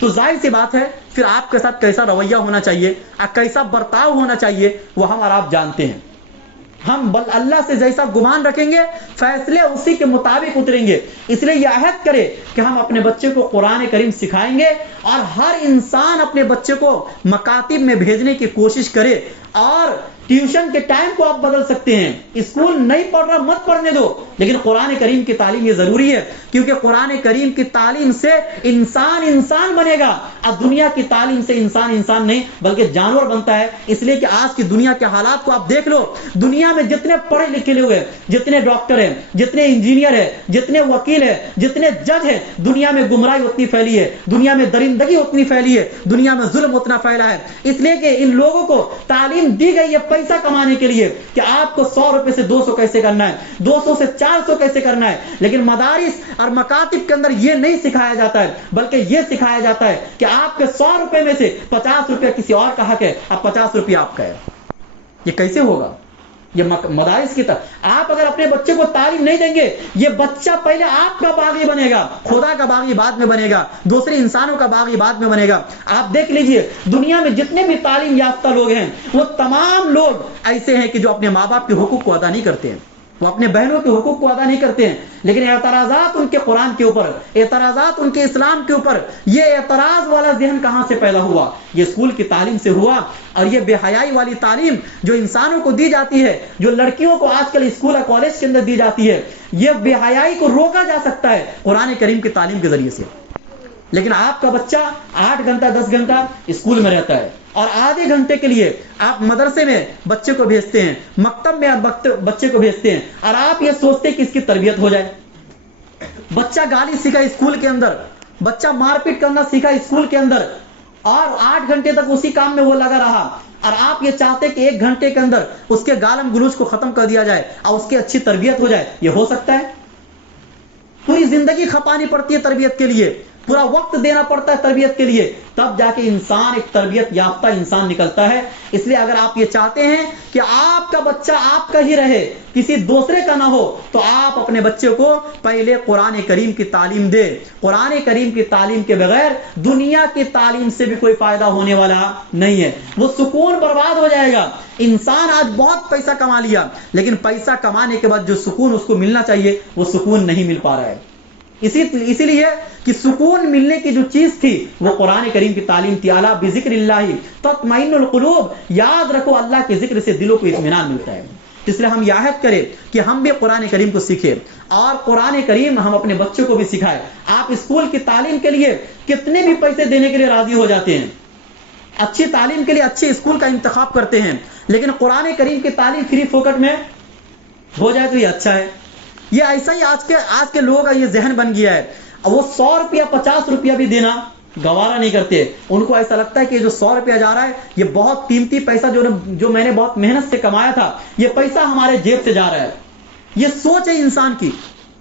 تو ظاہر سی بات ہے پھر آپ کے ساتھ کیسا رویہ ہونا چاہیے اور کیسا برتاؤ ہونا چاہیے وہ ہم اور آپ جانتے ہیں. ہم اللہ سے جیسا گمان رکھیں گے فیصلے اسی کے مطابق اتریں گے. اس لیے یہ عہد کرے کہ ہم اپنے بچے کو قرآن کریم سکھائیں گے, اور ہر انسان اپنے بچے کو مکاتب میں بھیجنے کی کوشش کرے. اور ٹیوشن کے ٹائم کو آپ بدل سکتے ہیں. اسکول نہیں پڑھ رہا مت پڑھنے دو, لیکن قرآن کریم کی تعلیم یہ ضروری ہے, کیونکہ قرآن کریم کی تعلیم سے انسان بنے گا, اور دنیا کی تعلیم سے انسان نہیں بلکہ جانور بنتا ہے. اس لیے کہ آج کی دنیا کے حالات کو آپ دیکھ لو. دنیا میں جتنے پڑھے لکھے لوگ ہیں, جتنے ڈاکٹر ہیں, جتنے انجینئر ہیں, جتنے وکیل ہیں, جتنے جج ہیں, دنیا میں گمراہی اتنی پھیلی ہے, دنیا میں درندگی اتنی پھیلی ہے, دنیا میں ظلم اتنا پھیلا ہے. اس لیے کہ ان لوگوں کو تعلیم دی گئی ہے پیسہ کمانے کے لیے کہ آپ کو 100 روپے سے 200 کیسے کرنا ہے, 200 سے 400 کیسے کرنا ہے. لیکن مدارس اور مکاتب کے اندر یہ نہیں سکھایا جاتا ہے, بلکہ یہ سکھایا جاتا ہے کہ آپ کے 100 روپے میں سے 50 روپے کسی اور کا حق ہے, اب 50 روپے آپ کا ہے. یہ کیسے ہوگا؟ یہ مدارس کی طرح آپ اگر اپنے بچے کو تعلیم نہیں دیں گے, یہ بچہ پہلے آپ کا باغی بنے گا, خدا کا باغی بعد میں بنے گا, دوسرے انسانوں کا باغی بعد میں بنے گا. آپ دیکھ لیجئے دنیا میں جتنے بھی تعلیم یافتہ لوگ ہیں وہ تمام لوگ ایسے ہیں کہ جو اپنے ماں باپ کے حقوق کو ادا نہیں کرتے ہیں, وہ اپنے بہنوں کے حقوق کو ادا نہیں کرتے ہیں. لیکن اعتراضات ان کے قرآن کے اوپر, اعتراضات ان کے اسلام کے اوپر, یہ اعتراض والا ذہن کہاں سے پیدا ہوا؟ یہ اسکول کی تعلیم سے ہوا. اور یہ بے حیائی والی تعلیم جو انسانوں کو دی جاتی ہے, جو لڑکیوں کو آج کل اسکول اور کالج کے اندر دی جاتی ہے, یہ بے حیائی کو روکا جا سکتا ہے قرآن کریم کی تعلیم کے ذریعے سے. لیکن آپ کا بچہ 8 گھنٹہ 10 گھنٹہ اسکول میں رہتا ہے, اور آدھے گھنٹے کے لیے آپ مدرسے میں بچے کو بھیجتے ہیں, مکتب میں بچے کو بھیجتے ہیں, اور آپ یہ سوچتے کہ اس کی تربیت ہو جائے. بچہ گالی سیکھا اسکول کے اندر, بچہ مار پیٹ کرنا سیکھا اسکول کے اندر, اور 8 گھنٹے تک اسی کام میں وہ لگا رہا, اور آپ یہ چاہتے کہ 1 گھنٹے کے اندر اس کے گالم گلوچ کو ختم کر دیا جائے اور اس کی اچھی تربیت ہو جائے. یہ ہو سکتا ہے؟ پوری زندگی کھپانی پڑتی ہے تربیت کے لیے, پورا وقت دینا پڑتا ہے تربیت کے لیے, تب جا کے انسان ایک تربیت یافتہ انسان نکلتا ہے. اس لیے اگر آپ یہ چاہتے ہیں کہ آپ کا بچہ آپ کا ہی رہے, کسی دوسرے کا نہ ہو, تو آپ اپنے بچے کو پہلے قرآن کریم کی تعلیم دے. قرآن کریم کی تعلیم کے بغیر دنیا کی تعلیم سے بھی کوئی فائدہ ہونے والا نہیں ہے. وہ سکون برباد ہو جائے گا. انسان آج بہت پیسہ کما لیا, لیکن پیسہ کمانے کے بعد جو سکون اس کو ملنا چاہیے وہ سکون نہیں مل پا رہا ہے. اسی لیے کہ سکون ملنے کی جو چیز تھی وہ قرآن کریم کی تعلیم تھی. الا بذکر اللہ تطمئن القلوب, یاد رکھو اللہ کے ذکر سے دلوں کو اطمینان ملتا ہے. اس لیے ہم یہ عہد کریں کہ ہم بھی قرآن کریم کو سیکھیں, اور قرآن کریم ہم اپنے بچوں کو بھی سکھائیں. آپ اسکول کی تعلیم کے لیے کتنے بھی پیسے دینے کے لیے راضی ہو جاتے ہیں, اچھی تعلیم کے لیے اچھے اسکول کا انتخاب کرتے ہیں, لیکن قرآن کریم کی تعلیم فری فوکٹ میں ہو جائے تو یہ اچھا ہے. یہ ایسا ہی آج کے لوگوں کا یہ ذہن بن گیا ہے. وہ 100 روپیہ 50 روپیہ بھی دینا گوارا نہیں کرتے. ان کو ایسا لگتا ہے کہ جو 100 روپیہ جا رہا ہے یہ بہت قیمتی پیسہ جو میں نے بہت محنت سے کمایا تھا, یہ پیسہ ہمارے جیب سے جا رہا ہے. یہ سوچ ہے انسان کی.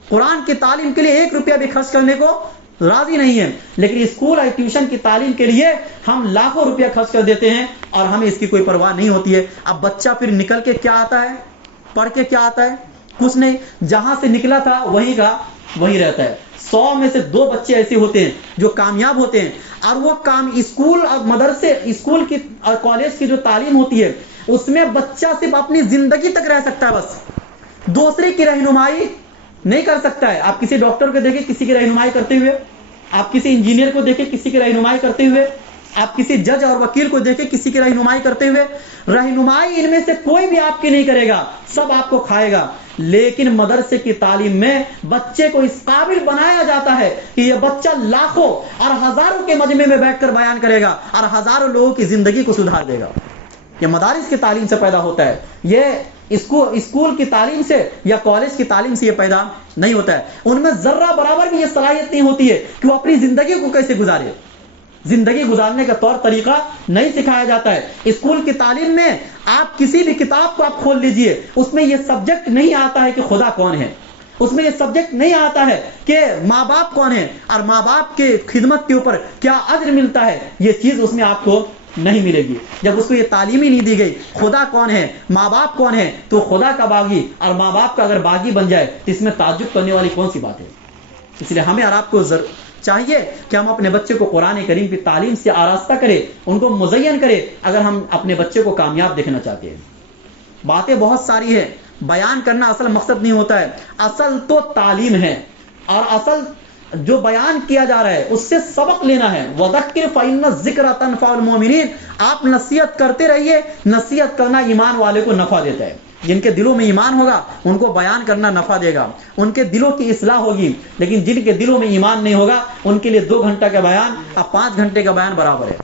قرآن کی تعلیم کے لیے 1 روپیہ بھی خرچ کرنے کو راضی نہیں ہے, لیکن اسکول اور ٹیوشن کی تعلیم کے لیے ہم لاکھوں روپیہ خرچ کر دیتے ہیں اور ہمیں اس کی کوئی پرواہ نہیں ہوتی ہے. اب بچہ پھر نکل کے کیا آتا ہے, پڑھ کے کیا آتا ہے؟ کچھ نہیں. جہاں سے نکلا تھا وہیں کا وہیں رہتا ہے. 100 میں سے 2 بچے ایسے ہوتے ہیں جو کامیاب ہوتے ہیں, اور وہ اسکول اور مدرسے, اسکول کی اور کالج کی جو تعلیم ہوتی ہے اس میں بچہ صرف اپنی زندگی تک رہ سکتا ہے. بس دوسرے کی رہنمائی نہیں کر سکتا ہے. آپ کسی ڈاکٹر کو دیکھیں کسی کی رہنمائی کرتے ہوئے, آپ کسی انجینئر کو دیکھیں کسی کی رہنمائی کرتے ہوئے, آپ کسی جج اور وکیل کو دیکھیں کسی کی رہنمائی کرتے ہوئے. رہنمائی ان میں سے کوئی بھی آپ کی نہیں کرے گا, سب آپ کو کھائے گا. لیکن مدرسے کی تعلیم میں بچے کو اس قابل بنایا جاتا ہے کہ یہ بچہ لاکھوں اور ہزاروں کے مجمع میں بیٹھ کر بیان کرے گا اور ہزاروں لوگوں کی زندگی کو سدھار دے گا. یہ مدارس کی تعلیم سے پیدا ہوتا ہے, یہ اسکول کی تعلیم سے یا کالج کی تعلیم سے یہ پیدا نہیں ہوتا ہے. ان میں ذرہ برابر بھی یہ صلاحیت نہیں ہوتی ہے کہ وہ اپنی زندگی کو کیسے گزارے. زندگی گزارنے کا طور طریقہ نہیں سکھایا جاتا ہے. اسکول کی تعلیم میں آپ کسی بھی کتاب کو آپ کھول لیجئے, اس میں یہ سبجیکٹ نہیں آتا ہے کہ خدا کون ہے, اس میں یہ سبجیکٹ نہیں آتا ہے کہ ماں باپ کون ہے اور ماں باپ کے خدمت کے اوپر کیا اجر ملتا ہے. یہ چیز اس میں آپ کو نہیں ملے گی. جب اس کو یہ تعلیم ہی نہیں دی گئی خدا کون ہے, ماں باپ کون ہے, تو خدا کا باغی اور ماں باپ کا اگر باغی بن جائے تو اس میں تعجب کرنے والی کون سی بات ہے. اس لیے ہمیں اور آپ کو چاہیے کہ ہم اپنے بچے کو قرآن کریم کی تعلیم سے آراستہ کریں, ان کو مزین کریں, اگر ہم اپنے بچے کو کامیاب دیکھنا چاہتے ہیں. باتیں بہت ساری ہیں, بیان کرنا اصل مقصد نہیں ہوتا ہے, اصل تو تعلیم ہے اور اصل جو بیان کیا جا رہا ہے اس سے سبق لینا ہے. وَذَكِّرْ فَإِنَّ الذِّكْرَ تَنفَعُ الْمُؤْمِنِينَ. آپ نصیحت کرتے رہیے, نصیحت کرنا ایمان والے کو نفع دیتا ہے. جن کے دلوں میں ایمان ہوگا ان کو بیان کرنا نفع دے گا, ان کے دلوں کی اصلاح ہوگی. لیکن جن کے دلوں میں ایمان نہیں ہوگا ان کے لیے 2 گھنٹہ کا بیان اور 5 گھنٹے کا بیان برابر ہے.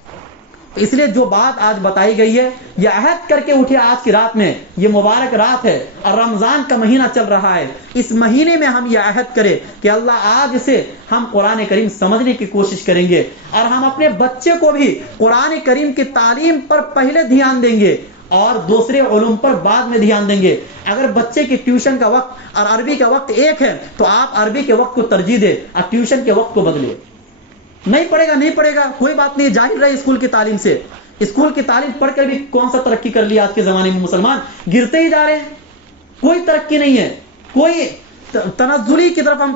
اس لیے جو بات آج بتائی گئی ہے یہ عہد کر کے اٹھے آج کی رات میں. یہ مبارک رات ہے اور رمضان کا مہینہ چل رہا ہے. اس مہینے میں ہم یہ عہد کریں کہ اللہ آج سے ہم قرآن کریم سمجھنے کی کوشش کریں گے اور ہم اپنے بچے کو بھی قرآن کریم کی تعلیم پر پہلے دھیان دیں گے اور دوسرے علوم پر بعد میں دھیان دیں گے. اگر بچے کی ٹیوشن کا وقت اور عربی کا وقت ایک ہے تو آپ عربی کے وقت کو ترجیح دیں اور ٹیوشن کے وقت کو بدلے. نہیں پڑے گا کوئی بات نہیں, جاہل رہے اسکول کی تعلیم سے. اسکول کی تعلیم پڑھ کر بھی کون سا ترقی کر لی آج کے زمانے میں مسلمان, گرتے ہی جا رہے ہیں. کوئی ترقی نہیں ہے, کوئی تنزلی کی طرف ہم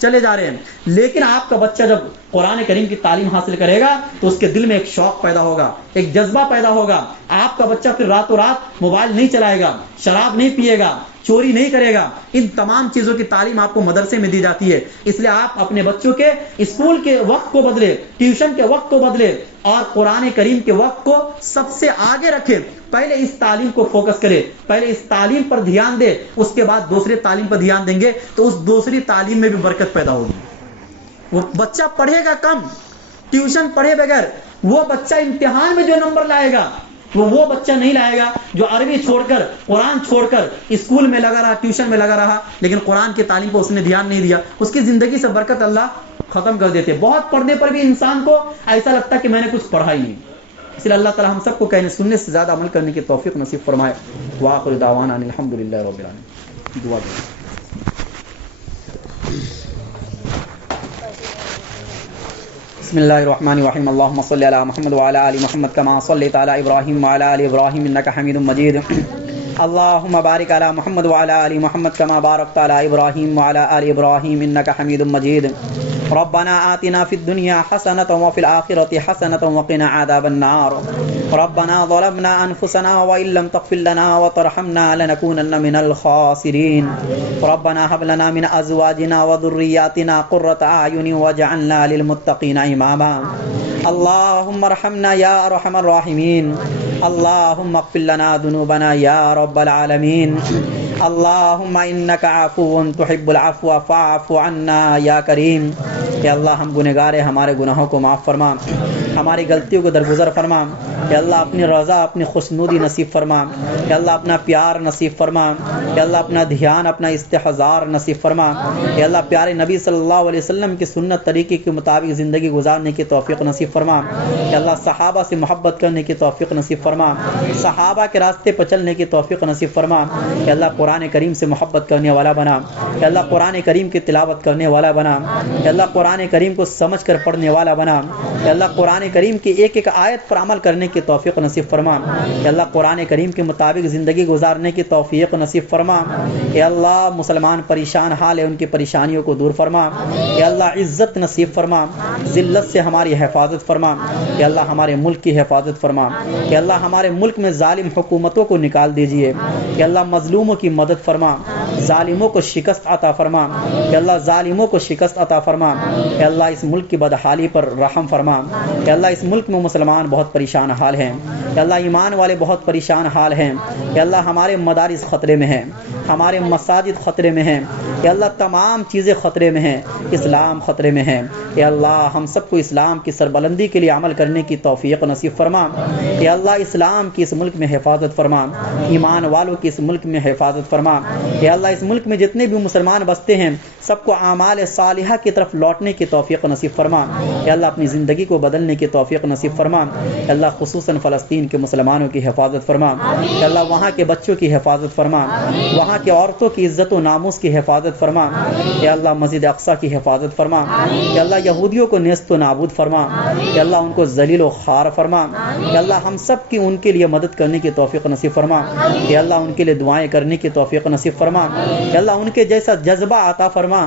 چلے جا رہے ہیں. لیکن آپ کا بچہ جب قرآن کریم کی تعلیم حاصل کرے گا تو اس کے دل میں ایک شوق پیدا ہوگا, ایک جذبہ پیدا ہوگا. آپ کا بچہ پھر راتوں رات موبائل نہیں چلائے گا, شراب نہیں پیے گا, چوری نہیں کرے گا. ان تمام چیزوں کی تعلیم آپ کو مدرسے میں دی جاتی ہے. اس لیے آپ اپنے بچوں کے اسکول کے وقت کو بدلے, ٹیوشن کے وقت کو بدلے اور قرآن کریم کے وقت کو سب سے آگے رکھے. پہلے اس تعلیم کو فوکس کرے, پہلے اس تعلیم پر دھیان دے, اس کے بعد دوسرے تعلیم پر دھیان دیں گے تو اس دوسری تعلیم میں بھی برکت پیدا ہوگی. وہ بچہ پڑھے گا کم, ٹیوشن پڑھے بغیر. وہ بچہ امتحان میں جو نمبر لائے گا وہ بچہ نہیں لائے گا جو عربی چھوڑ کر, قرآن چھوڑ کر اسکول میں لگا رہا, ٹیوشن میں لگا رہا, لیکن قرآن کی تعلیم کو اس نے دھیان نہیں دیا. اس کی زندگی سے برکت اللہ ختم کر دیتے. بہت پڑھنے پر بھی انسان کو ایسا لگتا کہ میں نے کچھ پڑھا ہی نہیں. اس لیے اللہ تعالی ہم سب کو کہنے سننے سے زیادہ عمل کرنے کی توفیق نصیب فرمائے. وآخر دعوانا الحمدللہ رب العالمین. دعا دیں. بسم اللہ الرحمن الرحیم. اللهم صل علی محمد وعلی آل محمد کما صلیت علی ابراہیم وعلی آل ابراہیم انک حمید مجید. اللهم بارک علی محمد وعلی آل محمد کما بارکت علی ابراہیم وعلی آل ابراہیم انک حمید مجید. ربنا آتنا فی الدنیا حسنة وفی الآخرة حسنة وقنا عذاب النار. ربنا ظلمنا انفسنا وإن لم تغفر لنا وترحمنا لنكونن من الخاسرین. ربنا هب لنا من ازواجنا وذرياتنا قرة اعین واجعلنا للمتقین اماما. اللهم ارحمنا یا ارحم الراحمین. اللهم اغفر لنا ذنوبنا یا رب العالمین. اللهم انك عفو تحب العفو فاعف عنا یا کریم. یا اللہ ہم گنہگار ہیں, ہمارے گناہوں کو معاف فرما, ہماری غلطیوں کو درگزر فرما. یا اللہ اپنی رضا, اپنی خوشنودی نصیب فرما. یا اللہ اپنا پیار نصیب فرما. یا اللہ اپنا دھیان, اپنا استحضار نصیب فرما. یا اللہ پیارے نبی صلی اللہ علیہ وسلم کی سنت طریقے کے مطابق زندگی گزارنے کی توفیق نصیب فرما. یا اللہ صحابہ سے محبت کرنے کی توفیق نصیب فرما, صحابہ کے راستے پر چلنے کی توفیق نصیب فرما. یا اللہ قرآن کریم سے محبت کرنے والا بنا. یا اللہ قرآن کریم کی تلاوت کرنے والا بنا. یا اللہ قرآن کریم کو سمجھ کر پڑھنے والا بنا. یا اللہ قرآن کریم کی ایک ایک آیت پر عمل کرنے کی توفیق نصیب فرما. یا اللہ قرآن کریم کے مطابق زندگی گزارنے کی توفیق نصیب فرما. یا اللہ مسلمان پریشان حال ہے, ان کی پریشانیوں کو دور فرما. یا اللہ عزت نصیب فرما, ذلت سے ہماری حفاظت فرما. یا اللہ ہمارے ملک کی حفاظت فرما. یا اللہ ہمارے ملک میں ظالم حکومتوں کو نکال دیجیے. یا اللہ مظلوموں کی مدد فرما, ظالموں کو شکست عطا فرما، اے اللہ ظالموں کو شکست عطا فرما، اے اللہ اس ملک کی بدحالی پر رحم فرما، اے اللہ اس ملک میں مسلمان بہت پریشان حال ہیں، اے اللہ ایمان والے بہت پریشان حال ہیں، اے اللہ ہمارے مدارس خطرے میں ہیں، ہمارے مساجد خطرے میں ہیں، اے اللہ تمام چیزیں خطرے میں ہیں، اسلام خطرے میں ہے، اے اللہ ہم سب کو اسلام کی سربلندی کے لیے عمل کرنے کی توفیق نصیب فرما، اے اللہ اسلام کی اس ملک میں حفاظت فرما، ایمان والوں کی اس ملک میں حفاظت فرما، اے اللہ اس ملک میں جتنے بھی مسلمان بستے ہیں سب کو اعمال صالحہ کی طرف لوٹنے کی توفیق نصیب فرما، اے اللہ اپنی زندگی کو بدلنے کی توفیق نصیب فرما، اے اللہ خصوصاً فلسطین کے مسلمانوں کی حفاظت فرما، اے اللہ وہاں کے بچوں کی حفاظت فرما، وہاں کے عورتوں کی عزت و ناموس کی حفاظت فرما، اے اللہ مسجد اقصی کی حفاظت فرما، اے اللہ یہودیوں کو نیست و نابود فرما، اے اللہ ان کو ذلیل و خوار فرما، اے اللہ ہم سب کی ان کے لیے مدد کرنے کی توفیق نصیب فرما، اے اللہ ان کے لیے دعائیں کرنے کی توفیق نصیب فرما، اے اللہ ان کے جیسا جذبہ عطا فرما،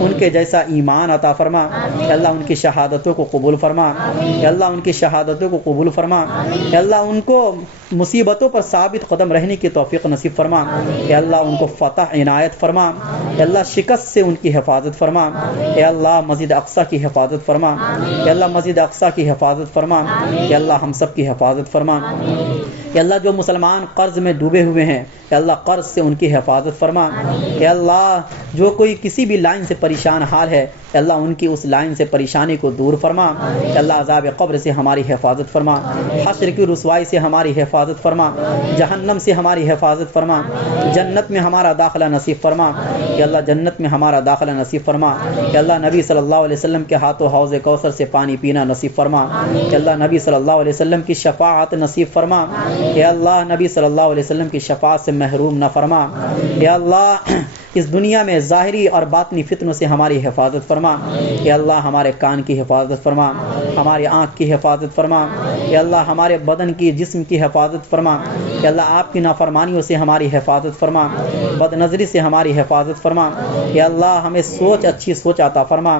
ان کے جیسا ایمان عطا فرما، اے اللہ ان کی شہادتوں کو قبول فرما، اے اللہ ان کی شہادتوں کو قبول فرما، اے اللہ ان کو مصیبتوں پر ثابت قدم رہنے کی توفیق نصیب فرما، اے اللہ ان کو فتح عنایت فرما، اے اللہ شکست سے ان کی حفاظت فرما، اے اللہ مسجد اقصی کی حفاظت فرما، اے اللہ مسجد اقصی کی حفاظت فرما، اے اللہ ہم سب کی حفاظت فرما، اے اللہ جو مسلمان قرض میں ڈوبے ہوئے ہیں اے اللہ قرض سے ان کی حفاظت فرما، اے اللہ جو کوئی کسی بھی لائن سے پریشان حال ہے اے اللہ ان کی اس لائن سے پریشانی کو دور فرما، اے اللہ عذاب قبر سے ہماری حفاظت فرما، حشر کی رسوائی سے ہماری حفاظت فرما، جہنم سے ہماری حفاظت فرما، جنت میں ہمارا داخلہ نصیب فرما، اے اللہ جنت میں ہمارا داخلہ نصیب فرما، اے اللہ نبی صلی اللہ علیہ وسلم کے ہاتھوں حوض کوثر سے پانی پینا نصیب فرما، اے اللہ نبی صلی اللہ علیہ وسلم کی شفاعت نصیب فرما، اے اللہ نبی صلی اللہ علیہ وسلم کی شفاعت سے محروم نہ فرما، اے اللہ اس دنیا میں ظاہری اور باطنی فتنوں سے ہماری حفاظت فرما، اے اللہ ہمارے کان کی حفاظت فرما، ہماری آنکھ کی حفاظت فرما، اے اللہ ہمارے بدن کی جسم کی حفاظت فرما، اے اللہ آپ کی نافرمانیوں سے ہماری حفاظت فرما، بد نظری سے ہماری حفاظت فرما، اے اللہ ہمیں اچھی سوچ عطا فرما،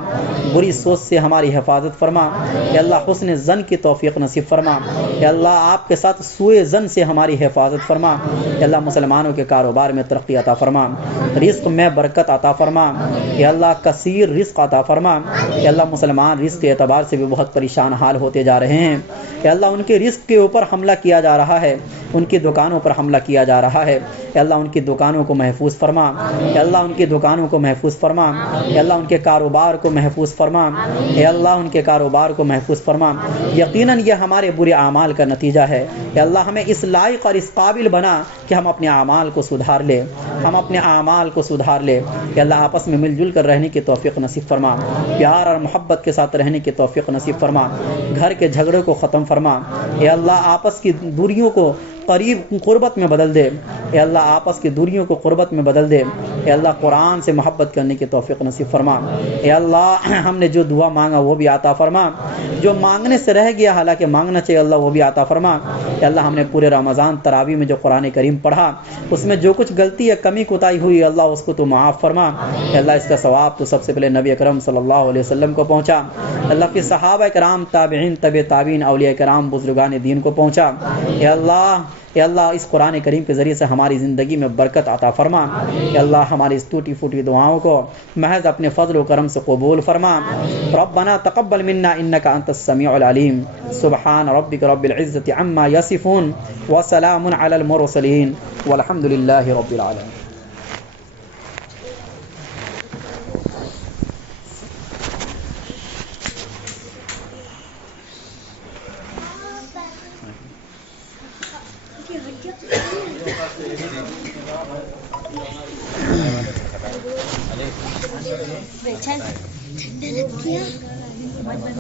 بری سوچ سے ہماری حفاظت فرما، اے اللہ حسن ظن کی توفیق نصیب فرما، اے اللہ آپ کے ساتھ سوء ظن سے ہماری حفاظت فرما، اے اللہ مسلمانوں کے کاروبار میں ترقی عطا فرما، رزق میں برکت عطا فرما، اے اللہ کثیر رزق عطا فرما، اے اللہ مسلمان رزق کے اعتبار سے بھی بہت پریشان حال ہوتے جا رہے ہیں، اے اللہ ان کے رزق کے اوپر حملہ کیا جا رہا ہے، ان کی دکانوں پر حملہ کیا جا رہا ہے، اے اللہ ان کی دکانوں کو محفوظ فرما، اے اللہ ان کی دکانوں کو محفوظ فرما، اے اللہ ان کے کاروبار کو محفوظ فرما، اے اللہ ان کے کاروبار کو محفوظ فرما، یقیناً یہ ہمارے برے اعمال کا نتیجہ ہے، اے اللہ ہمیں اس لائق اور اس قابل بنا کہ ہم اپنے اعمال کو سدھار لیں، ہم اپنے اعمال کو سدھار لیں، اے اللہ آپس میں مل جل کر رہنے کی توفیق نصیب فرما، پیار اور محبت کے ساتھ رہنے کی توفیق نصیب فرما، گھر کے جھگڑے کو ختم فرما، اے اللہ آپس کی دوریوں کو قریب قربت میں بدل دے، اے اللہ آپس کی دوریوں کو قربت میں بدل دے، اے اللہ قرآن سے محبت کرنے کی توفیق نصیب فرما، اے اللہ ہم نے جو دعا مانگا وہ بھی عطا فرما، جو مانگنے سے رہ گیا حالانکہ مانگنا چاہیے اللہ وہ بھی عطا فرما، اے اللہ ہم نے پورے رمضان تراویح میں جو قرآن کریم پڑھا اس میں جو کچھ غلطی یا کمی کوتاہی ہوئی اللہ اس کو تو معاف فرما، اے اللہ اس کا ثواب تو سب سے پہلے نبی اکرم صلی اللہ علیہ وسلم کو پہنچا، اللہ کے صحابہ کرام تابعین تبع تابعین اولیاء کرام بزرگان دین کو پہنچا، اے اللہ اس قرآن کریم کے ذریعے سے ہماری زندگی میں برکت عطا فرما، اے اللہ ہماری اس ٹوٹی پھوٹی دعاؤں کو محض اپنے فضل و کرم سے قبول فرما، ربنا تقبل منا انك انت السميع العليم، سبحان ربك رب العزة عما يصفون وسلام على المرسلين والحمد لله رب العالمين۔ ٹھنڈا لگ گیا۔